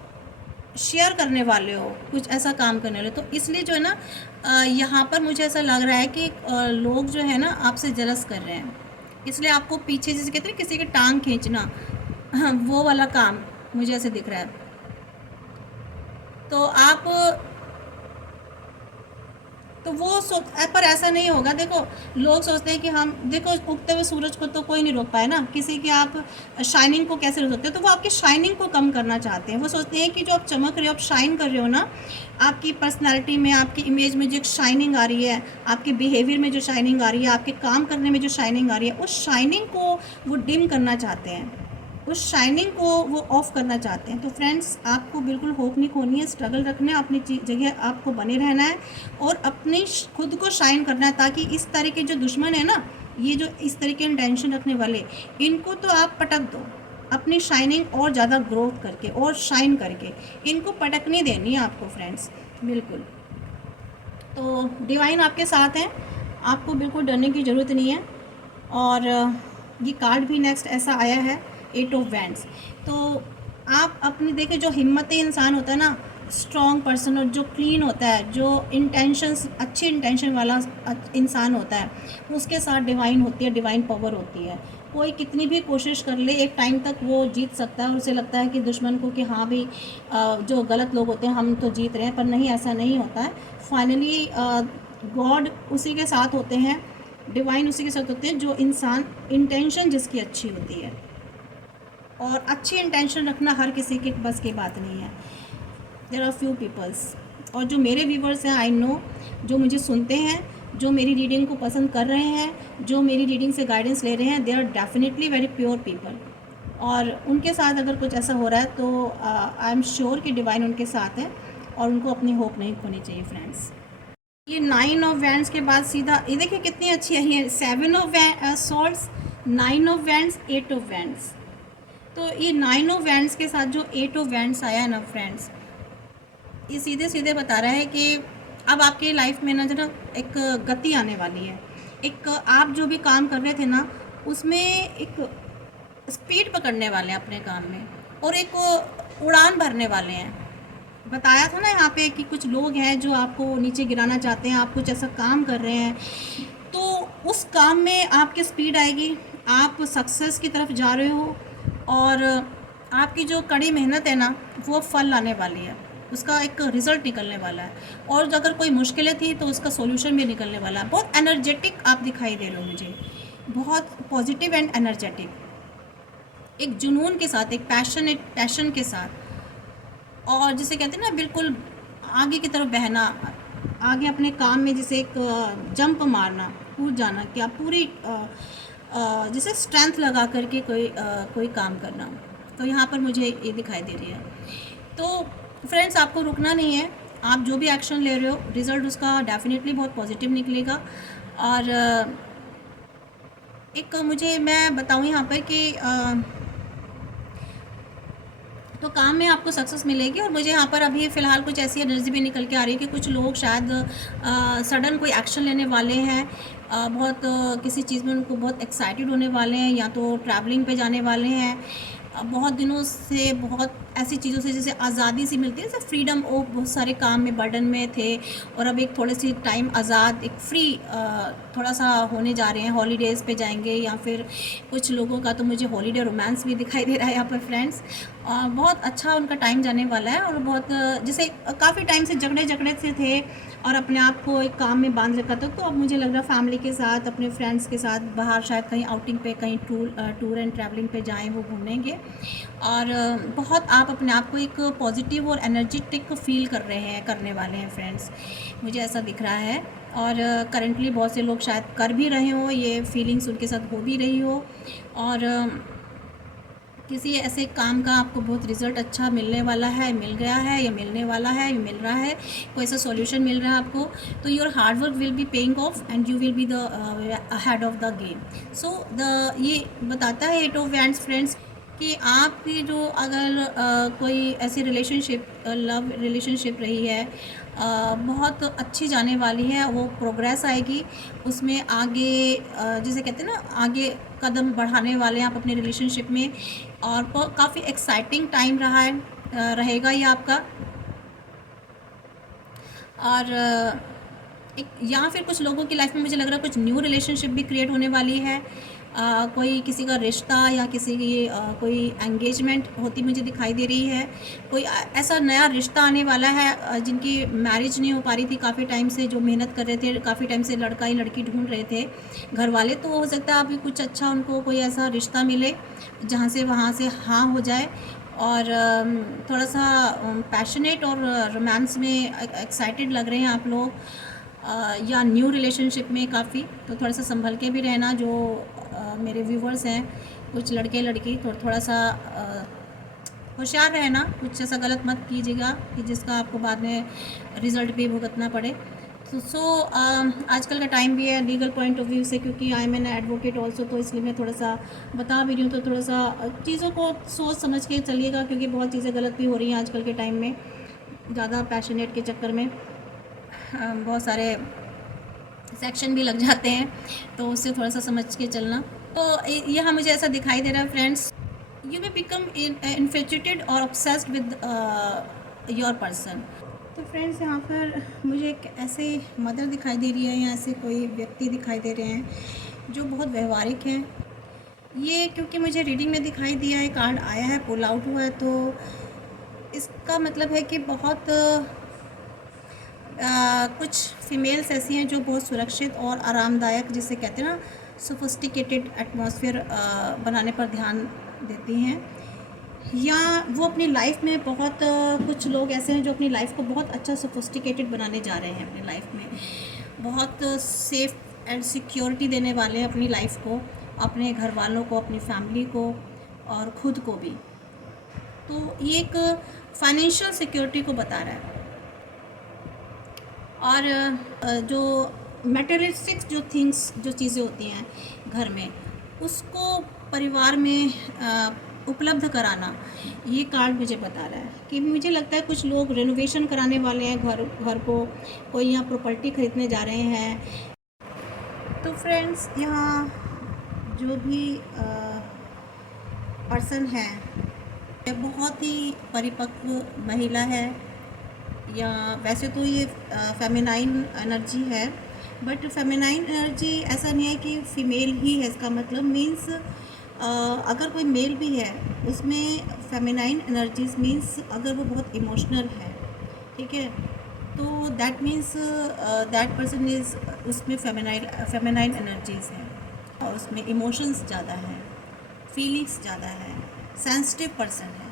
शेयर करने वाले हो, कुछ ऐसा काम करने वाले हो। तो इसलिए जो है ना यहाँ पर मुझे ऐसा लग रहा है कि लोग जो है ना आपसे जलस कर रहे हैं, इसलिए आपको पीछे जैसे कहते हैं किसी की टांग खींचना, हाँ, वो वाला काम मुझे ऐसे दिख रहा है। तो आप तो वो पर ऐसा नहीं होगा। देखो, लोग सोचते हैं कि हम, देखो उगते हुए सूरज को तो कोई नहीं रोक पाए ना, किसी की आप शाइनिंग को कैसे रोक सकते हो? तो वो आपकी शाइनिंग को कम करना चाहते हैं। वो सोचते हैं कि जो आप चमक रहे हो, आप शाइन कर रहे हो ना, आपकी पर्सनैलिटी में, आपकी इमेज में जो एक शाइनिंग आ रही है, आपके बिहेवियर में जो शाइनिंग आ रही है, आपके काम करने में जो शाइनिंग आ रही है, उस शाइनिंग को वो डिम करना चाहते हैं, उस शाइनिंग को वो ऑफ करना चाहते हैं। तो फ्रेंड्स, आपको बिल्कुल होप नहीं खोनी है, स्ट्रगल रखना है, अपनी जगह आपको बने रहना है, और अपनी खुद को शाइन करना है, ताकि इस तरह के जो दुश्मन है ना, ये जो इस तरह के इंटेंशन रखने वाले, इनको तो आप पटक दो, अपनी शाइनिंग और ज़्यादा ग्रोथ करके और शाइन करके इनको पटकनी देनी है आपको फ्रेंड्स, बिल्कुल। तो डिवाइन आपके साथ हैं, आपको बिल्कुल डरने की ज़रूरत नहीं है। और ये कार्ड भी नेक्स्ट ऐसा आया है, 8 ऑफ वैंड्स। तो आप अपनी देखिए, जो हिम्मती इंसान होता है ना, स्ट्रॉन्ग पर्सन, और जो क्लीन होता है, जो इंटेंशंस, अच्छी इंटेंशन वाला इंसान होता है, उसके साथ डिवाइन होती है, डिवाइन पावर होती है। कोई कितनी भी कोशिश कर ले, एक टाइम तक वो जीत सकता है, और उसे लगता है कि दुश्मन को कि हाँ भाई, जो गलत लोग होते हैं हम तो जीत रहे हैं, पर नहीं, ऐसा नहीं होता है। फाइनली गॉड उसी के साथ होते हैं, डिवाइन उसी के साथ होते हैं जो इंसान, इंटेंशन जिसकी अच्छी होती है। और अच्छी इंटेंशन रखना हर किसी के बस की बात नहीं है। देयर आर फ्यू पीपल्स, और जो मेरे व्यूवर्स हैं, आई नो, जो मुझे सुनते हैं, जो मेरी रीडिंग को पसंद कर रहे हैं, जो मेरी रीडिंग से गाइडेंस ले रहे हैं, they are definitely very pure people. और उनके साथ अगर कुछ ऐसा हो रहा है, तो आई एम श्योर कि डिवाइन उनके साथ है, और उनको अपनी होप नहीं खोनी चाहिए फ्रेंड्स। ये 9 ऑफ वैंड्स के बाद सीधा ये देखिए कितनी अच्छी है, 7 of swords, 9 of wands, 8 of wands. तो ये 9 ऑफ वैंड्स के साथ जो 8 ऑफ वैंड्स आया है ना फ्रेंड्स, ये सीधे सीधे बता रहा है कि अब आपकी लाइफ में ना जरा एक गति आने वाली है। एक आप जो भी काम कर रहे थे ना, उसमें एक स्पीड पकड़ने वाले हैं अपने काम में, और एक उड़ान भरने वाले हैं। बताया था ना यहाँ पे कि कुछ लोग हैं जो आपको नीचे गिराना चाहते हैं, आप कुछ ऐसा काम कर रहे हैं, तो उस काम में आपकी स्पीड आएगी, आप सक्सेस की तरफ जा रहे हो, और आपकी जो कड़ी मेहनत है ना, वो फल लाने वाली है, उसका एक रिज़ल्ट निकलने वाला है। और अगर कोई मुश्किलें थी तो उसका सॉल्यूशन भी निकलने वाला है। बहुत एनर्जेटिक आप दिखाई दे रहे हो मुझे, बहुत पॉजिटिव एंड एनर्जेटिक। एक जुनून के साथ, एक पैशन के साथ, और जिसे कहते हैं ना बिल्कुल आगे की तरफ बहना, आगे अपने काम में जैसे एक जंप मारना, कूद जाना, कि आप पूरी जैसे स्ट्रेंथ लगा करके कोई काम करना। तो यहाँ पर मुझे ये दिखाई दे रही है। तो फ्रेंड्स, आपको रुकना नहीं है। आप जो भी एक्शन ले रहे हो, रिज़ल्ट उसका डेफिनेटली बहुत पॉजिटिव निकलेगा। और एक मुझे मैं बताऊँ यहाँ पर कि तो काम में आपको सक्सेस मिलेगी। और मुझे यहाँ पर अभी फ़िलहाल कुछ ऐसी एनर्जी भी निकल के आ रही है कि कुछ लोग शायद सडन कोई एक्शन लेने वाले हैं, बहुत किसी चीज़ में उनको बहुत एक्साइटेड होने वाले हैं, या तो ट्रैवलिंग पे जाने वाले हैं। बहुत दिनों से बहुत ऐसी चीज़ों से जैसे आज़ादी सी मिलती है, जैसे फ्रीडम, वो बहुत सारे काम में बर्डन में थे, और अब एक थोड़े सी टाइम आज़ाद, एक फ्री थोड़ा सा होने जा रहे हैं, हॉलीडेज़ पे जाएंगे, या फिर कुछ लोगों का तो मुझे हॉलीडे रोमांस भी दिखाई दे रहा है यहाँ पर फ्रेंड्स। बहुत अच्छा उनका टाइम जाने वाला है। और बहुत जैसे काफ़ी टाइम से जकड़े से थे और अपने आप को एक काम में बांध रखा था, तो अब मुझे लग रहा है फैमिली के साथ, अपने फ्रेंड्स के साथ बाहर शायद कहीं आउटिंग पे, कहीं टूर एंड ट्रैवलिंग पे जाएं, वो घूमेंगे। और बहुत आप अपने आप को एक पॉजिटिव और एनर्जेटिक फील करने वाले हैं फ्रेंड्स, मुझे ऐसा दिख रहा है। और करंटली बहुत से लोग शायद कर भी रहे हो, ये फीलिंग्स उनके साथ हो भी रही हो। और किसी ऐसे काम का आपको बहुत रिज़ल्ट अच्छा मिलने वाला है, मिल गया है, या मिलने वाला है, या मिल रहा है, कोई ऐसा सॉल्यूशन मिल रहा है आपको, तो your hard work will be paying off and you will be the head of the game. So ये बताता है एट ऑफ वैंड्स फ्रेंड्स कि आपकी जो अगर कोई ऐसी रिलेशनशिप, लव रिलेशनशिप रही है, बहुत अच्छी जाने वाली है, वो प्रोग्रेस आएगी उसमें आगे, जिसे कहते हैं ना आगे कदम बढ़ाने वाले हैं आप अपने रिलेशनशिप में। और काफ़ी एक्साइटिंग टाइम रहेगा ये आपका। और एक या फिर कुछ लोगों की लाइफ में मुझे लग रहा है कुछ न्यू रिलेशनशिप भी क्रिएट होने वाली है। कोई किसी का रिश्ता या किसी की कोई एंगेजमेंट होती मुझे दिखाई दे रही है। कोई ऐसा नया रिश्ता आने वाला है जिनकी मैरिज नहीं हो पा रही थी काफ़ी टाइम से, जो मेहनत कर रहे थे, काफ़ी टाइम से लड़का या लड़की ढूंढ रहे थे घर वाले, तो हो सकता है अभी कुछ अच्छा उनको कोई ऐसा रिश्ता मिले जहाँ से वहाँ से हाँ हो जाए। और थोड़ा सा पैशनेट और रोमांस में एक्साइटेड लग रहे हैं आप लोग, या न्यू रिलेशनशिप में काफ़ी, तो थोड़ा सा संभल के भी रहना। जो मेरे व्यूवर्स हैं, कुछ लड़के लड़की, तो थोड़ा सा होशियार रहना, कुछ ऐसा गलत मत कीजिएगा कि जिसका आपको बाद में रिज़ल्ट भी भुगतना पड़े। तो आजकल का टाइम भी है लीगल पॉइंट ऑफ व्यू से, क्योंकि I am an advocate also, तो इसलिए मैं थोड़ा सा बता भी रही हूँ। तो थोड़ा सा चीज़ों को सोच समझ के चलिएगा, क्योंकि बहुत चीज़ें गलत भी हो रही हैं आजकल के टाइम में, ज़्यादा पैशनेट के चक्कर में बहुत सारे सेक्शन भी लग जाते हैं, तो उससे थोड़ा सा समझ के चलना। तो यहाँ मुझे ऐसा दिखाई दे रहा है friends, you may become infatuated और ऑब्सेस्ड विद योर पर्सन। तो फ्रेंड्स, यहाँ पर मुझे एक ऐसे मदर दिखाई दे रही है, या ऐसे कोई व्यक्ति दिखाई दे रहे हैं जो बहुत व्यवहारिक हैं। ये क्योंकि मुझे रीडिंग में दिखाई दिया है, कार्ड आया है, पुल आउट हुआ है, तो इसका मतलब है कि बहुत कुछ फीमेल्स ऐसी हैं जो बहुत सुरक्षित और आरामदायक, जिसे कहते हैं ना सोफिस्टिकेटेड एटमॉस्फेयर बनाने पर ध्यान देती हैं, या वो अपनी लाइफ में बहुत कुछ लोग ऐसे हैं जो अपनी लाइफ को बहुत अच्छा सोफिस्टिकेटेड बनाने जा रहे हैं, अपनी लाइफ में बहुत सेफ एंड सिक्योरिटी देने वाले हैं अपनी लाइफ को, अपने घर वालों को, अपनी फैमिली को, और ख़ुद को भी। तो ये एक फाइनेंशियल सिक्योरिटी को बता रहा है। और जो मटेरियलिस्टिक जो थिंग्स, जो चीज़ें होती हैं घर में, उसको परिवार में उपलब्ध कराना, ये कार्ड मुझे बता रहा है कि मुझे लगता है कुछ लोग रेनोवेशन कराने वाले हैं घर को, कोई यहाँ प्रॉपर्टी ख़रीदने जा रहे हैं। तो फ्रेंड्स, यहाँ जो भी पर्सन है, बहुत ही परिपक्व महिला है, या वैसे तो ये फेमिनाइन एनर्जी है, बट फेमिनाइन एनर्जी ऐसा नहीं है कि फ़ीमेल ही है, इसका मतलब मीन्स अगर कोई मेल भी है उसमें फेमिनाइन एनर्जीज मीन्स अगर वो बहुत इमोशनल है, ठीक है, तो that means that person is, उसमें फेमिनाइन एनर्जीज हैं, और उसमें इमोशंस ज़्यादा हैं, फीलिंग्स ज़्यादा है, सेंसिटिव पर्सन है।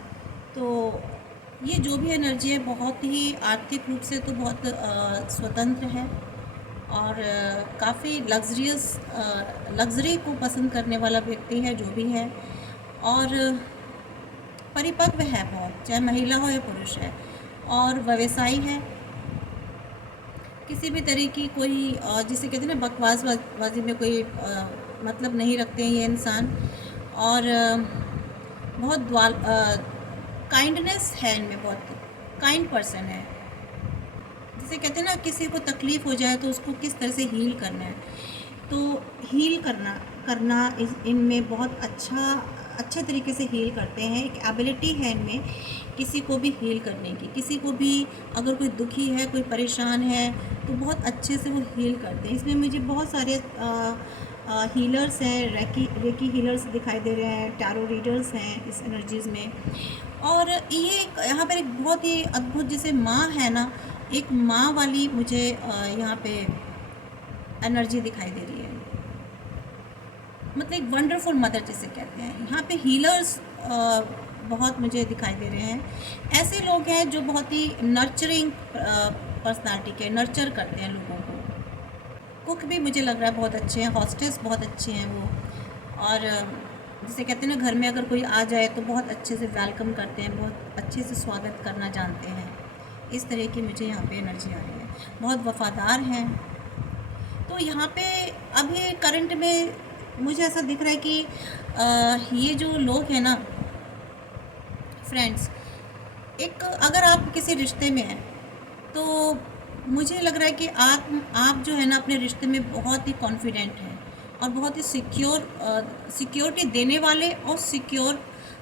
तो ये जो भी एनर्जी है बहुत ही आर्थिक रूप से तो बहुत स्वतंत्र है और काफ़ी लग्जरी को पसंद करने वाला व्यक्ति है जो भी है, और परिपक्व है बहुत, चाहे महिला हो या पुरुष है, और व्यवसायी है। किसी भी तरह की कोई जिसे कहते हैं ना बकवासबाजी में कोई मतलब नहीं रखते हैं ये इंसान, और बहुत काइंडनेस है इनमें, बहुत काइंड पर्सन है। जिसे कहते हैं ना किसी को तकलीफ़ हो जाए तो उसको किस तरह से हील करना है, तो हील करना इनमें बहुत अच्छे तरीके से हील करते हैं। एक एबिलिटी है इनमें किसी को भी हील करने की। किसी को भी अगर कोई दुखी है, कोई परेशान है, तो बहुत अच्छे से वो हील करते हैं। इसमें मुझे बहुत सारे हीलर्स हैं, रेकी हीलर्स दिखाई दे रहे हैं, टैरो रीडर्स हैं इस एनर्जीज़ में। और ये यहाँ पर एक बहुत ही अद्भुत, जैसे माँ है ना, एक माँ वाली मुझे यहाँ पे एनर्जी दिखाई दे रही है। मतलब एक वंडरफुल मदर जिसे कहते हैं। यहाँ पे हीलर्स बहुत मुझे दिखाई दे रहे हैं। ऐसे लोग हैं जो बहुत ही नर्चरिंग पर्सनालिटी के, नर्चर करते हैं लोगों को। कुक भी मुझे लग रहा है बहुत अच्छे हैं, हॉस्टेस बहुत अच्छे हैं वो, और जिसे कहते हैं ना घर में अगर कोई आ जाए तो बहुत अच्छे से वेलकम करते हैं, बहुत अच्छे से स्वागत करना जानते हैं। इस तरह की मुझे यहाँ पे एनर्जी आ रही है। बहुत वफ़ादार हैं। तो यहाँ पे अभी करंट में मुझे ऐसा दिख रहा है कि ये जो लोग हैं ना फ्रेंड्स, एक अगर आप किसी रिश्ते में हैं तो मुझे लग रहा है कि आप जो है ना अपने रिश्ते में बहुत ही कॉन्फिडेंट हैं और बहुत ही सिक्योरिटी देने वाले, और सिक्योर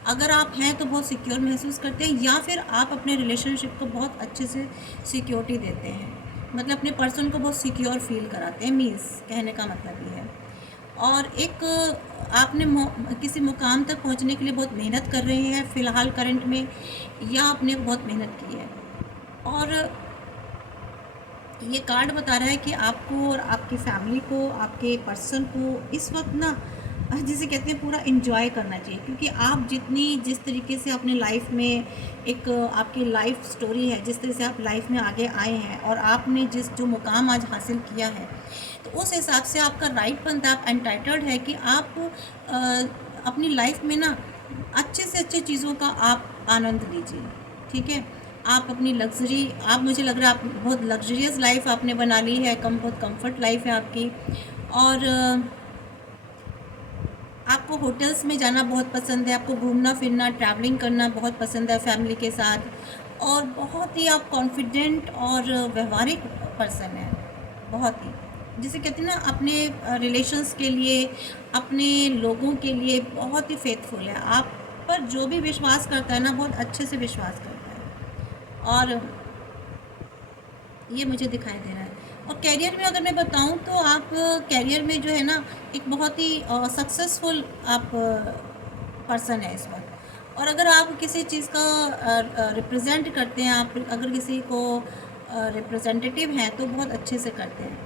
अगर आप हैं तो बहुत सिक्योर महसूस करते हैं, या फिर आप अपने रिलेशनशिप को बहुत अच्छे से सिक्योरिटी देते हैं। मतलब अपने पर्सन को बहुत सिक्योर फील कराते हैं, मीन्स कहने का मतलब ये है। और एक आपने किसी मुकाम तक पहुंचने के लिए बहुत मेहनत कर रहे हैं फ़िलहाल करंट में, या आपने बहुत मेहनत की है। और ये कार्ड बता रहा है कि आपको और आपकी फैमिली को, आपके पर्सन को इस वक्त ना जिसे कहते हैं पूरा एंजॉय करना चाहिए, क्योंकि आप जिस तरीके से अपने लाइफ में एक आपकी लाइफ स्टोरी है, जिस तरह से आप लाइफ में आगे आए हैं और आपने जो मुकाम आज हासिल किया है, तो उस हिसाब से आपका राइट बनता है, आप एंटाइटल्ड है कि आप अपनी लाइफ में ना अच्छे से अच्छे चीज़ों का आप आनंद लीजिए। ठीक है, आप अपनी लग्जरी, आप मुझे लग रहा है आप बहुत लग्जरियस लाइफ आपने बना ली है, बहुत कंफर्ट लाइफ है आपकी। और आपको होटल्स में जाना बहुत पसंद है, आपको घूमना फिरना ट्रैवलिंग करना बहुत पसंद है फैमिली के साथ, और बहुत ही आप कॉन्फिडेंट और व्यवहारिक पर्सन है, बहुत ही जिसे कहते हैं ना अपने रिलेशंस के लिए, अपने लोगों के लिए बहुत ही फेथफुल है। आप पर जो भी विश्वास करता है ना बहुत अच्छे से विश्वास करता है, और ये मुझे दिखाई दे रहा है। और कैरियर में अगर मैं बताऊं तो आप कैरियर में जो है ना एक बहुत ही सक्सेसफुल आप पर्सन है इस वक्त। और अगर आप किसी चीज़ का रिप्रेजेंट करते हैं, आप अगर किसी को रिप्रेजेंटेटिव हैं तो बहुत अच्छे से करते हैं,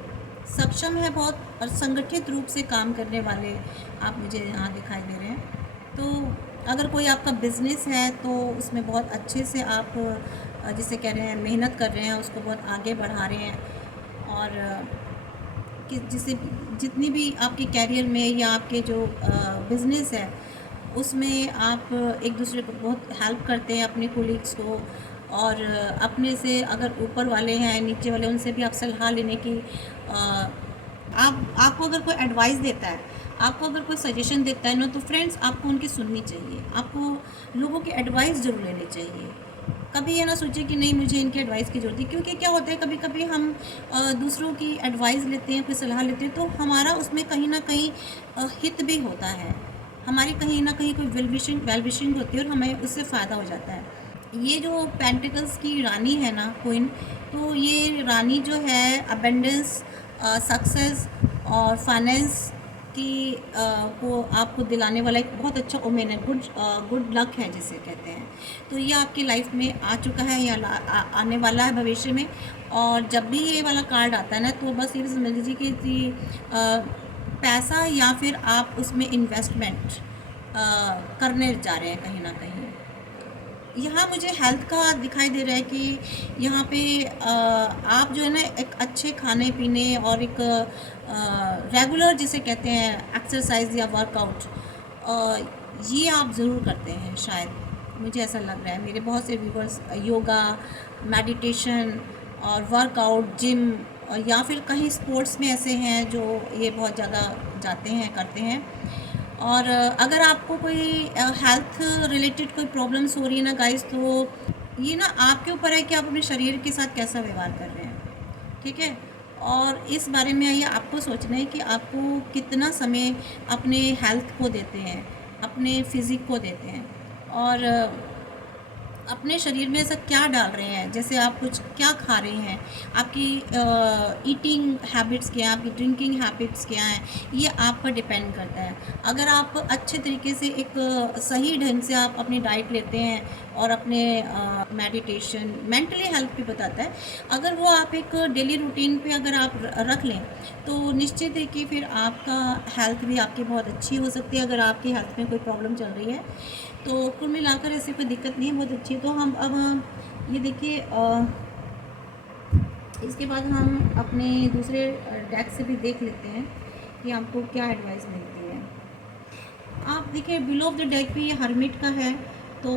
सक्षम है बहुत, और संगठित रूप से काम करने वाले आप मुझे यहाँ दिखाई दे रहे हैं। तो अगर कोई आपका बिज़नेस है तो उसमें बहुत अच्छे से आप जिसे कह रहे हैं मेहनत कर रहे हैं, उसको बहुत आगे बढ़ा रहे हैं। और कि जिसे जितनी भी आपके कैरियर में या आपके जो बिज़नेस है उसमें आप एक दूसरे को बहुत हेल्प करते हैं, अपने कोलीग्स को, और अपने से अगर ऊपर वाले हैं नीचे वाले उनसे भी आप सलाह लेने की आपको अगर कोई एडवाइस देता है, आपको अगर कोई सजेशन देता है ना, तो फ्रेंड्स आपको उनकी सुननी चाहिए, आपको लोगों की एडवाइस ज़रूर लेनी चाहिए। कभी ये ना सोचिए कि नहीं मुझे इनकी एडवाइस की ज़रूरत है, क्योंकि क्या होता है कभी कभी हम दूसरों की एडवाइस लेते हैं, कोई सलाह लेते हैं, तो हमारा उसमें कहीं ना कहीं हित भी होता है, हमारी कहीं ना कहीं कोई वेल विशिंग होती है और हमें उससे फ़ायदा हो जाता है। ये जो पेंटिकल्स की रानी है ना, क्वीन, तो ये रानी जो है अबेंडेंस, सक्सेस और फाइनेंस की को आपको दिलाने वाला एक बहुत अच्छा ओमेन है, गुड लक है जिसे कहते हैं। तो ये आपकी लाइफ में आ चुका है या आने वाला है भविष्य में। और जब भी ये वाला कार्ड आता है ना, तो बस ये समझ लीजिए कि पैसा या फिर आप उसमें इन्वेस्टमेंट करने जा रहे हैं कहीं ना कहीं। यहाँ मुझे हेल्थ का दिखाई दे रहा है कि यहाँ पे आप जो है ना एक अच्छे खाने पीने और एक रेगुलर जिसे कहते हैं एक्सरसाइज या वर्कआउट, ये आप ज़रूर करते हैं शायद, मुझे ऐसा लग रहा है। मेरे बहुत से व्यूवर्स योगा, मेडिटेशन और वर्कआउट, जिम और या फिर कहीं स्पोर्ट्स में ऐसे हैं जो ये बहुत ज़्यादा जाते हैं, करते हैं। और अगर आपको कोई हेल्थ रिलेटेड कोई प्रॉब्लम्स हो रही है ना गाइस, तो ये ना आपके ऊपर है कि आप अपने शरीर के साथ कैसा व्यवहार कर रहे हैं, ठीक है। और इस बारे में ये आपको सोचना है कि आपको कितना समय अपने हेल्थ को देते हैं, अपने फिज़िक को देते हैं, और अपने शरीर में ऐसा क्या डाल रहे हैं, जैसे आप कुछ क्या खा रहे हैं, आपकी ईटिंग हैबिट्स क्या हैं, आपकी ड्रिंकिंग हैबिट्स क्या हैं, ये आप पर डिपेंड करता है। अगर आप अच्छे तरीके से एक सही ढंग से आप अपनी डाइट लेते हैं और अपने मेडिटेशन, मेंटली हेल्थ भी बताता है, अगर वो आप एक डेली रूटीन पे अगर आप रख लें तो निश्चित है कि फिर आपका हेल्थ भी आपकी बहुत अच्छी हो सकती है। अगर आपकी हेल्थ में कोई प्रॉब्लम चल रही है तो कुल मिलाकर ऐसी कोई दिक्कत नहीं है, बहुत अच्छी है। तो हम अब ये देखिए, इसके बाद हम अपने दूसरे डेक से भी देख लेते हैं कि आपको क्या एडवाइस मिलती है। आप देखिए बिलो ऑफ द डेक भी ये हर्मिट का है, तो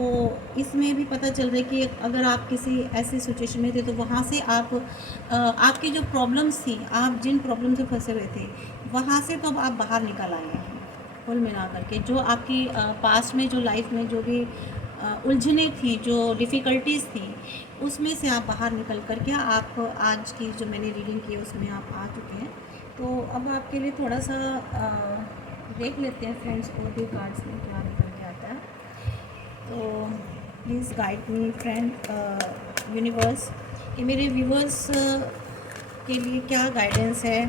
इसमें भी पता चल रहा है कि अगर आप किसी ऐसी सिचुएशन में थे तो वहाँ से आप आपकी जो प्रॉब्लम्स थी, आप जिन प्रॉब्लम से फंसे हुए थे वहाँ से तो अब आप बाहर निकल आए हैं। कुल मिला करके जो आपकी पास्ट में जो लाइफ में जो भी उलझने थी, जो डिफ़िकल्टीज़ थी, उसमें से आप बाहर निकल कर के आप आज की जो मैंने रीडिंग की है उसमें आप आ चुके हैं। तो अब आपके लिए थोड़ा सा देख लेते हैं फ्रेंड्स को भी कार्ड्स में क्या निकल के आता है। तो please guide me friend universe, कि मेरे व्यूवर्स के लिए क्या गाइडेंस है,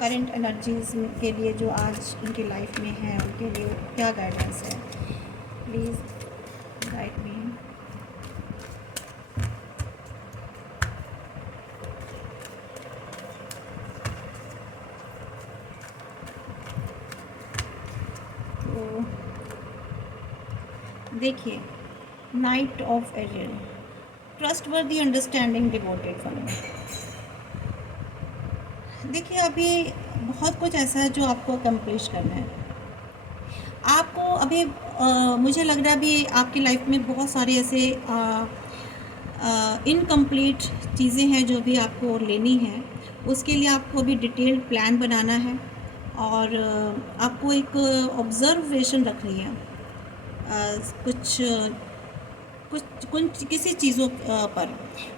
करंट एनर्जीज़ के लिए जो आज उनकी लाइफ में है, उनके लिए क्या गाइडेंस है। Please guide me. तो देखिए, knight of aerial, trustworthy, understanding, devoted for me. देखिए अभी बहुत कुछ ऐसा है जो आपको अकम्प्लिश करना है। आपको अभी मुझे लग रहा है अभी आपकी लाइफ में बहुत सारे ऐसे इनकम्प्लीट चीज़ें हैं जो भी आपको लेनी है। उसके लिए आपको अभी डिटेल्ड प्लान बनाना है और आपको एक ऑब्ज़र्वेशन रखनी है कुछ कुछ किसी चीज़ों पर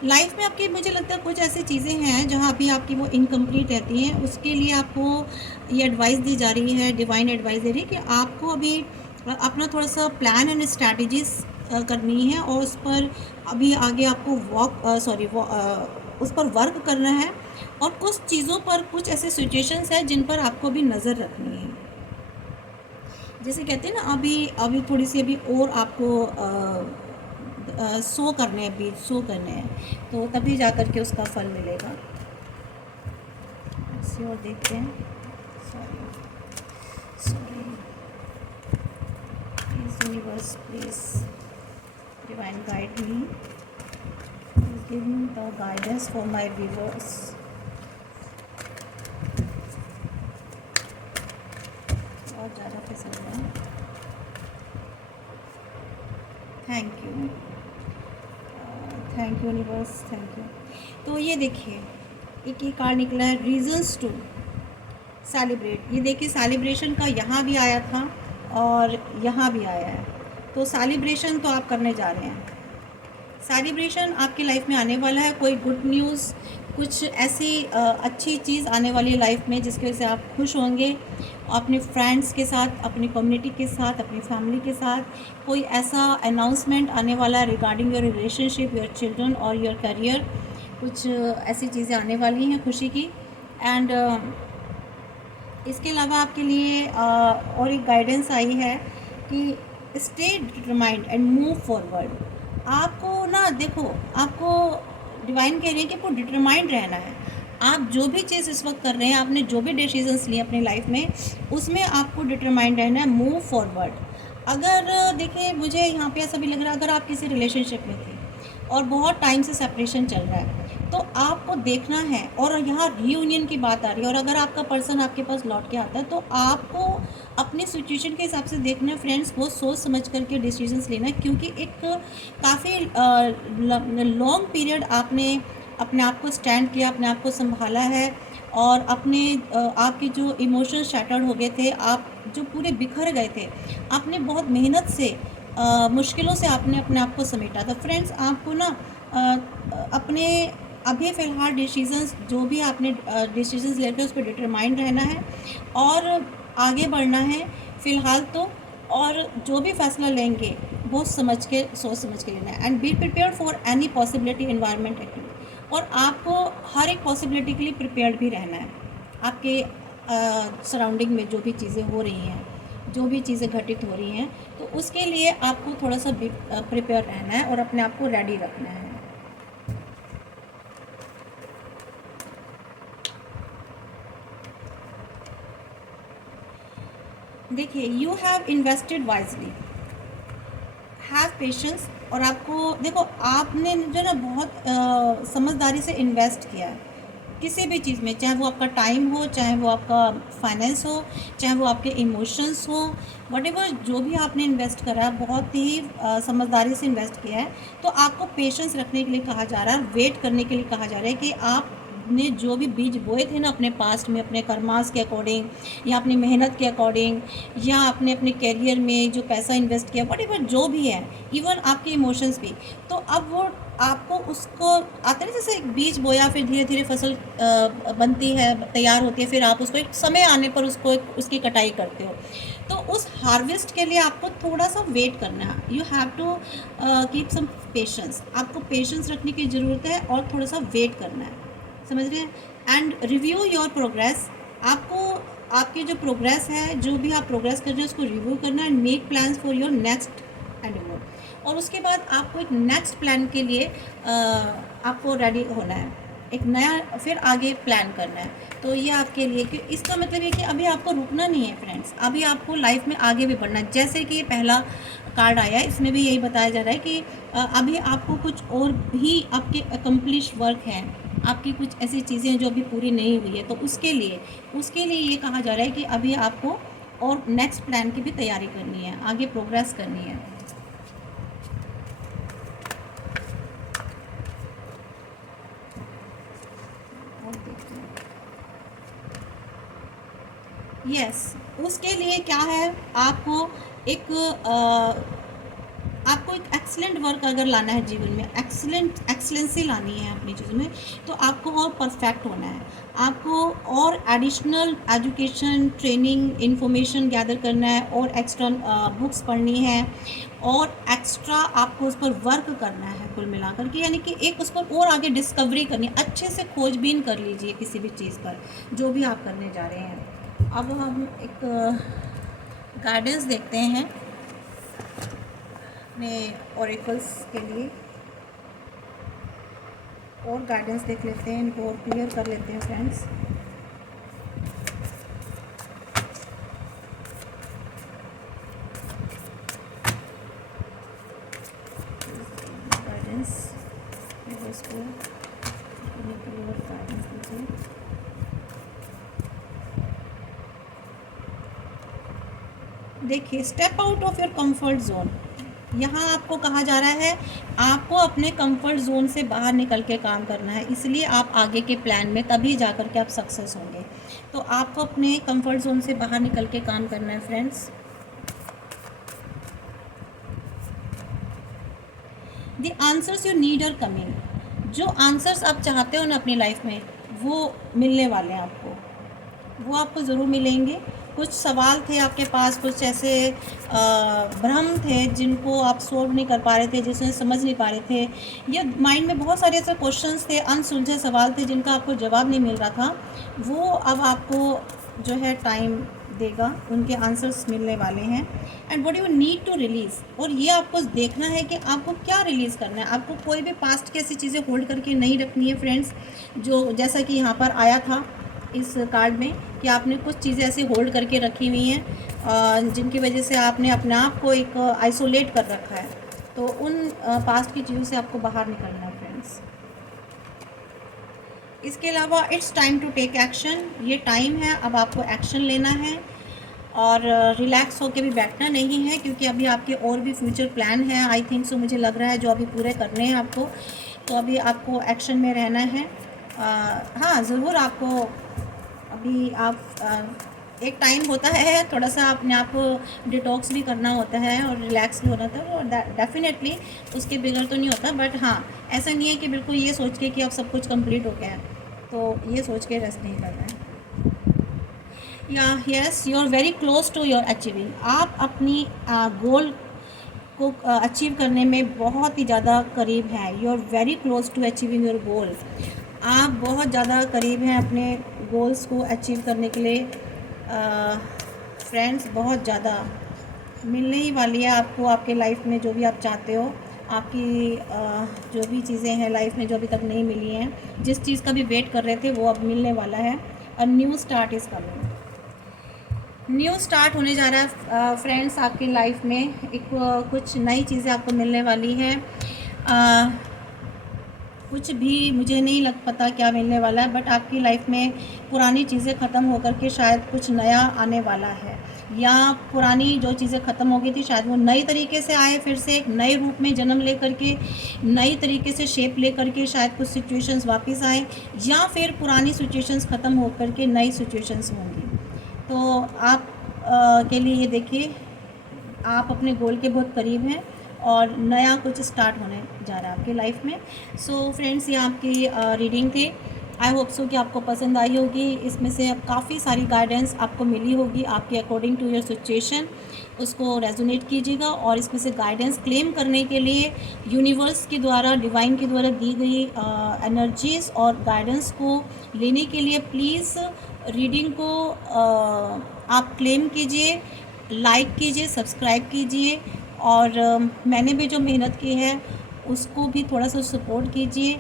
लाइफ में आपकी। मुझे लगता है कुछ ऐसी चीज़ें हैं जहाँ अभी आपकी वो इनकम्प्लीट रहती हैं। उसके लिए आपको ये एडवाइस दी जा रही है, डिवाइन एडवाइस दे रही है कि आपको अभी अपना थोड़ा सा प्लान एंड स्ट्रैटेजीज करनी है और उस पर अभी आगे आपको उस पर वर्क करना है। और कुछ चीज़ों पर, कुछ ऐसे सिचुएशंस हैं जिन पर आपको अभी नज़र रखनी है। जैसे कहते हैं ना, अभी थोड़ी सी अभी और आपको सो करने हैं, बीज सो करने हैं, तो तभी जा कर के उसका फल मिलेगा। इसे और देखते हैं। Sorry please universe, please divine guide me, please give me the guidance for my viewers. बहुत ज़्यादा फिसल रहा है। Thank you universe, thank you. तो ये देखिए, एक ये कार्ड निकला है, रीजंस टू सेलिब्रेट। ये देखिए सेलिब्रेशन का यहाँ भी आया था और यहाँ भी आया है। तो सेलिब्रेशन तो आप करने जा रहे हैं। सेलिब्रेशन आपकी लाइफ में आने वाला है। कोई गुड न्यूज़, कुछ ऐसी अच्छी चीज़ आने वाली है लाइफ में जिसकी वजह से आप खुश होंगे। अपने फ्रेंड्स के साथ, अपनी कम्युनिटी के साथ, अपनी फैमिली के साथ कोई ऐसा अनाउंसमेंट आने वाला है regarding your relationship, your children और योर करियर। कुछ ऐसी चीज़ें आने वाली हैं खुशी की। एंड इसके अलावा आपके लिए और एक गाइडेंस आई है कि stay determined and move forward. आपको ना देखो, आपको डिवाइन कह रही है कि आपको डिटरमाइंड रहना है। आप जो भी चीज़ इस वक्त कर रहे हैं, आपने जो भी डिसीजंस लिए अपनी लाइफ में, उसमें आपको डिटरमाइंड रहना है, मूव फॉरवर्ड। अगर देखिए, मुझे यहाँ पे ऐसा भी लग रहा है, अगर आप किसी रिलेशनशिप में थे और बहुत टाइम से सेपरेशन चल रहा है, तो आपको देखना है, और यहाँ रीयूनियन की बात आ रही है, और अगर आपका पर्सन आपके पास लौट के आता है, तो आपको अपनी सिचुएशन के हिसाब से देखना है फ्रेंड्स, वो सोच समझ करके डिसीजंस लेना है, क्योंकि एक काफ़ी लॉन्ग पीरियड आपने अपने आप को स्टैंड किया, अपने आप को संभाला है, और अपने आपके जो इमोशंस शैटर्ड हो गए थे, आप जो पूरे बिखर गए थे, आपने बहुत मेहनत से मुश्किलों से आपने अपने आप को समेटा। तो फ्रेंड्स, आपको ना अपने अभी फ़िलहाल डिसीजंस, जो भी आपने डिसीजंस लेकर उस पर डिटरमाइंड रहना है और आगे बढ़ना है फ़िलहाल तो। और जो भी फ़ैसला लेंगे वो समझ के, सोच समझ के लेना है, and be prepared for any possibility environment active. और आपको हर एक पॉसिबिलिटी के लिए प्रिपेयर्ड भी रहना है। आपके सराउंडिंग में जो भी चीज़ें हो रही हैं, जो भी चीज़ें घटित हो रही हैं, तो उसके लिए आपको थोड़ा सा प्रिपेयर रहना है और अपने आप को रेडी रखना है। देखिए, you have invested wisely, have patience. और आपको देखो, आपने जो ना बहुत समझदारी से इन्वेस्ट किया है किसी भी चीज़ में, चाहे वो आपका टाइम हो, चाहे वो आपका फाइनेंस हो, चाहे वो आपके इमोशंस हो, वटेवर जो भी आपने इन्वेस्ट करा है, बहुत ही समझदारी से इन्वेस्ट किया है। तो आपको पेशेंस रखने के लिए कहा जा रहा है, वेट करने के लिए कहा जा रहा है कि आपने जो भी बीज बोए थे ना अपने पास्ट में, अपने कर्मास के अकॉर्डिंग, या अपनी मेहनत के अकॉर्डिंग, या आपने अपने कैरियर में जो पैसा इन्वेस्ट किया, वटेवर जो भी है, इवन आपके इमोशंस भी, तो अब वो आपको उसको आते ना, जैसे एक बीज बोया, फिर धीरे धीरे फसल बनती है, तैयार होती है, फिर आप उसको एक समय आने पर उसकी कटाई करते हो। तो उस हार्वेस्ट के लिए आपको थोड़ा सा वेट करना है। You have to keep some patience. आपको पेशेंस रखने की ज़रूरत है और थोड़ा सा वेट करना है, समझ रहे हैं। And review your progress. आपको आपकी जो प्रोग्रेस है, जो भी आप प्रोग्रेस कर रहे हैं, उसको रिव्यू करना है, make plans for your next Endeavour. और उसके बाद आपको एक नेक्स्ट प्लान के लिए आपको रेडी होना है, एक नया फिर आगे प्लान करना है। तो ये आपके लिए, कि इसका मतलब ये कि अभी आपको रुकना नहीं है फ्रेंड्स, अभी आपको लाइफ में आगे भी बढ़ना है। जैसे कि ये पहला कार्ड आया है, इसमें भी यही बताया जा रहा है कि अभी आपको कुछ और भी आपके अकम्प्लिश वर्क हैं, आपकी कुछ ऐसी चीज़ें जो अभी पूरी नहीं हुई है, तो उसके लिए ये कहा जा रहा है कि अभी आपको और नेक्स्ट प्लान की भी तैयारी करनी है, आगे प्रोग्रेस करनी है। यस, उसके लिए क्या है, आपको एक आपको एक एक्सीलेंट वर्क अगर लाना है जीवन में, एक्सीलेंसी लानी है अपनी चीज़ों में, तो आपको और परफेक्ट होना है। आपको और additional education, training, information gather करना है, और एक्स्ट्रा बुक्स पढ़नी है, और एक्स्ट्रा आपको उस पर वर्क करना है कुल मिलाकर के, यानी कि एक उस पर और आगे डिस्कवरी करनी है। अच्छे से खोजबीन कर लीजिए किसी भी चीज़ पर जो भी आप करने जा रहे हैं। अब हम एक गाइडेंस देखते हैं अपने ऑरेकल्स के लिए, और गाइडेंस देख लेते हैं, इनको और क्लियर कर लेते हैं फ्रेंड्स। गाइडेंस इसको गाइडेंस दीजिए। देखिए, step out of your comfort zone. यहाँ आपको कहा जा रहा है, आपको अपने कंफर्ट जोन से बाहर निकल के काम करना है, इसलिए आप आगे के प्लान में तभी जा कर के आप सक्सेस होंगे। तो आपको अपने कंफर्ट जोन से बाहर निकल के काम करना है friends. The answers you need are coming. जो आंसर्स आप चाहते हो ना अपनी लाइफ में, वो मिलने वाले हैं आपको, वो आपको ज़रूर मिलेंगे। कुछ सवाल थे आपके पास, कुछ ऐसे भ्रम थे जिनको आप सॉल्व नहीं कर पा रहे थे, जिसमें समझ नहीं पा रहे थे, या माइंड में बहुत सारे ऐसे क्वेश्चंस थे, अनसुलझे सवाल थे जिनका आपको जवाब नहीं मिल रहा था, वो अब आपको जो है टाइम देगा, उनके आंसर्स मिलने वाले हैं। And what you need to release, और ये आपको देखना है कि आपको क्या रिलीज़ करना है। आपको कोई भी पास्ट की ऐसी चीज़ें होल्ड करके नहीं रखनी है फ्रेंड्स, जो जैसा कि यहाँ पर आया था इस कार्ड में कि आपने कुछ चीज़ें ऐसी होल्ड करके रखी हुई हैं जिनकी वजह से आपने अपने आप को एक आइसोलेट कर रखा है। तो उन पास्ट की चीज़ों से आपको बाहर निकलना है फ्रेंड्स। इसके अलावा it's time to take action, ये टाइम है अब आपको एक्शन लेना है और रिलैक्स होके भी बैठना नहीं है, क्योंकि अभी आपके और भी फ्यूचर प्लान हैं आई थिंक सो, मुझे लग रहा है, जो अभी पूरे करने हैं आपको। तो अभी आपको एक्शन में रहना है। हाँ ज़रूर, आपको अभी एक टाइम होता है थोड़ा सा अपने आप को डिटॉक्स भी करना होता है और रिलैक्स भी होना होता है, और डेफिनेटली उसके बगैर तो नहीं होता। बट हाँ, ऐसा नहीं है कि बिल्कुल ये सोच के कि अब सब कुछ कंप्लीट हो गया है, तो ये सोच के रेस्ट नहीं करना है। या yes, you are very close to your achieving, आप अपनी गोल को अचीव करने में बहुत ही ज़्यादा करीब हैं। You are very close to achieving your goal, आप बहुत ज़्यादा करीब हैं अपने गोल्स को अचीव करने के लिए। फ्रेंड्स, बहुत ज़्यादा मिलने ही वाली है आपको आपके लाइफ में जो भी आप चाहते हो। आपकी जो भी चीज़ें हैं लाइफ में जो अभी तक नहीं मिली हैं, जिस चीज़ का भी वेट कर रहे थे वो अब मिलने वाला है। A new start is coming, new start होने जा रहा है फ्रेंड्स आपकी लाइफ में। एक कुछ नई चीज़ें आपको मिलने वाली हैं। कुछ भी मुझे नहीं लग पता क्या मिलने वाला है, बट आपकी लाइफ में पुरानी चीज़ें ख़त्म होकर के शायद कुछ नया आने वाला है, या पुरानी जो चीज़ें ख़त्म हो गई थी शायद वो नई तरीके से आए, फिर से एक नए रूप में जन्म लेकर के, नई तरीके से शेप लेकर के शायद कुछ सिचुएशंस वापस आए, या फिर पुरानी सिचुएशंस ख़त्म होकर के नई सिचुएशंस होंगी। तो आप के लिए ये देखिए, आप अपने गोल के बहुत करीब हैं और नया कुछ स्टार्ट होने जा रहा है आपकी लाइफ में। सो फ्रेंड्स, ये आपकी रीडिंग थी। आई होप सो कि आपको पसंद आई होगी। इसमें से काफ़ी सारी गाइडेंस आपको मिली होगी आपके अकॉर्डिंग टू योर सिचुएशन, उसको रेजोनेट कीजिएगा। और इसमें से गाइडेंस क्लेम करने के लिए यूनिवर्स के द्वारा, डिवाइन के द्वारा दी गई एनर्जीज़ और गाइडेंस को लेने के लिए प्लीज़ रीडिंग को आप क्लेम कीजिए, लाइक कीजिए, सब्सक्राइब कीजिए, और मैंने भी जो मेहनत की है उसको भी थोड़ा सा सपोर्ट कीजिए।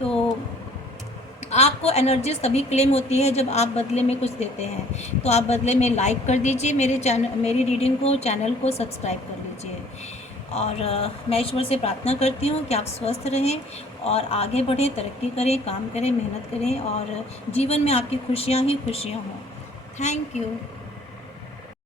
तो आपको एनर्जीज तभी क्लेम होती है जब आप बदले में कुछ देते हैं। तो आप बदले में लाइक कर दीजिए मेरी रीडिंग को, चैनल को सब्सक्राइब कर लीजिए। और मैं ईश्वर से प्रार्थना करती हूँ कि आप स्वस्थ रहें और आगे बढ़ें, तरक्की करें, काम करें, मेहनत करें, और जीवन में आपकी खुशियाँ ही खुशियाँ हों। Thank you.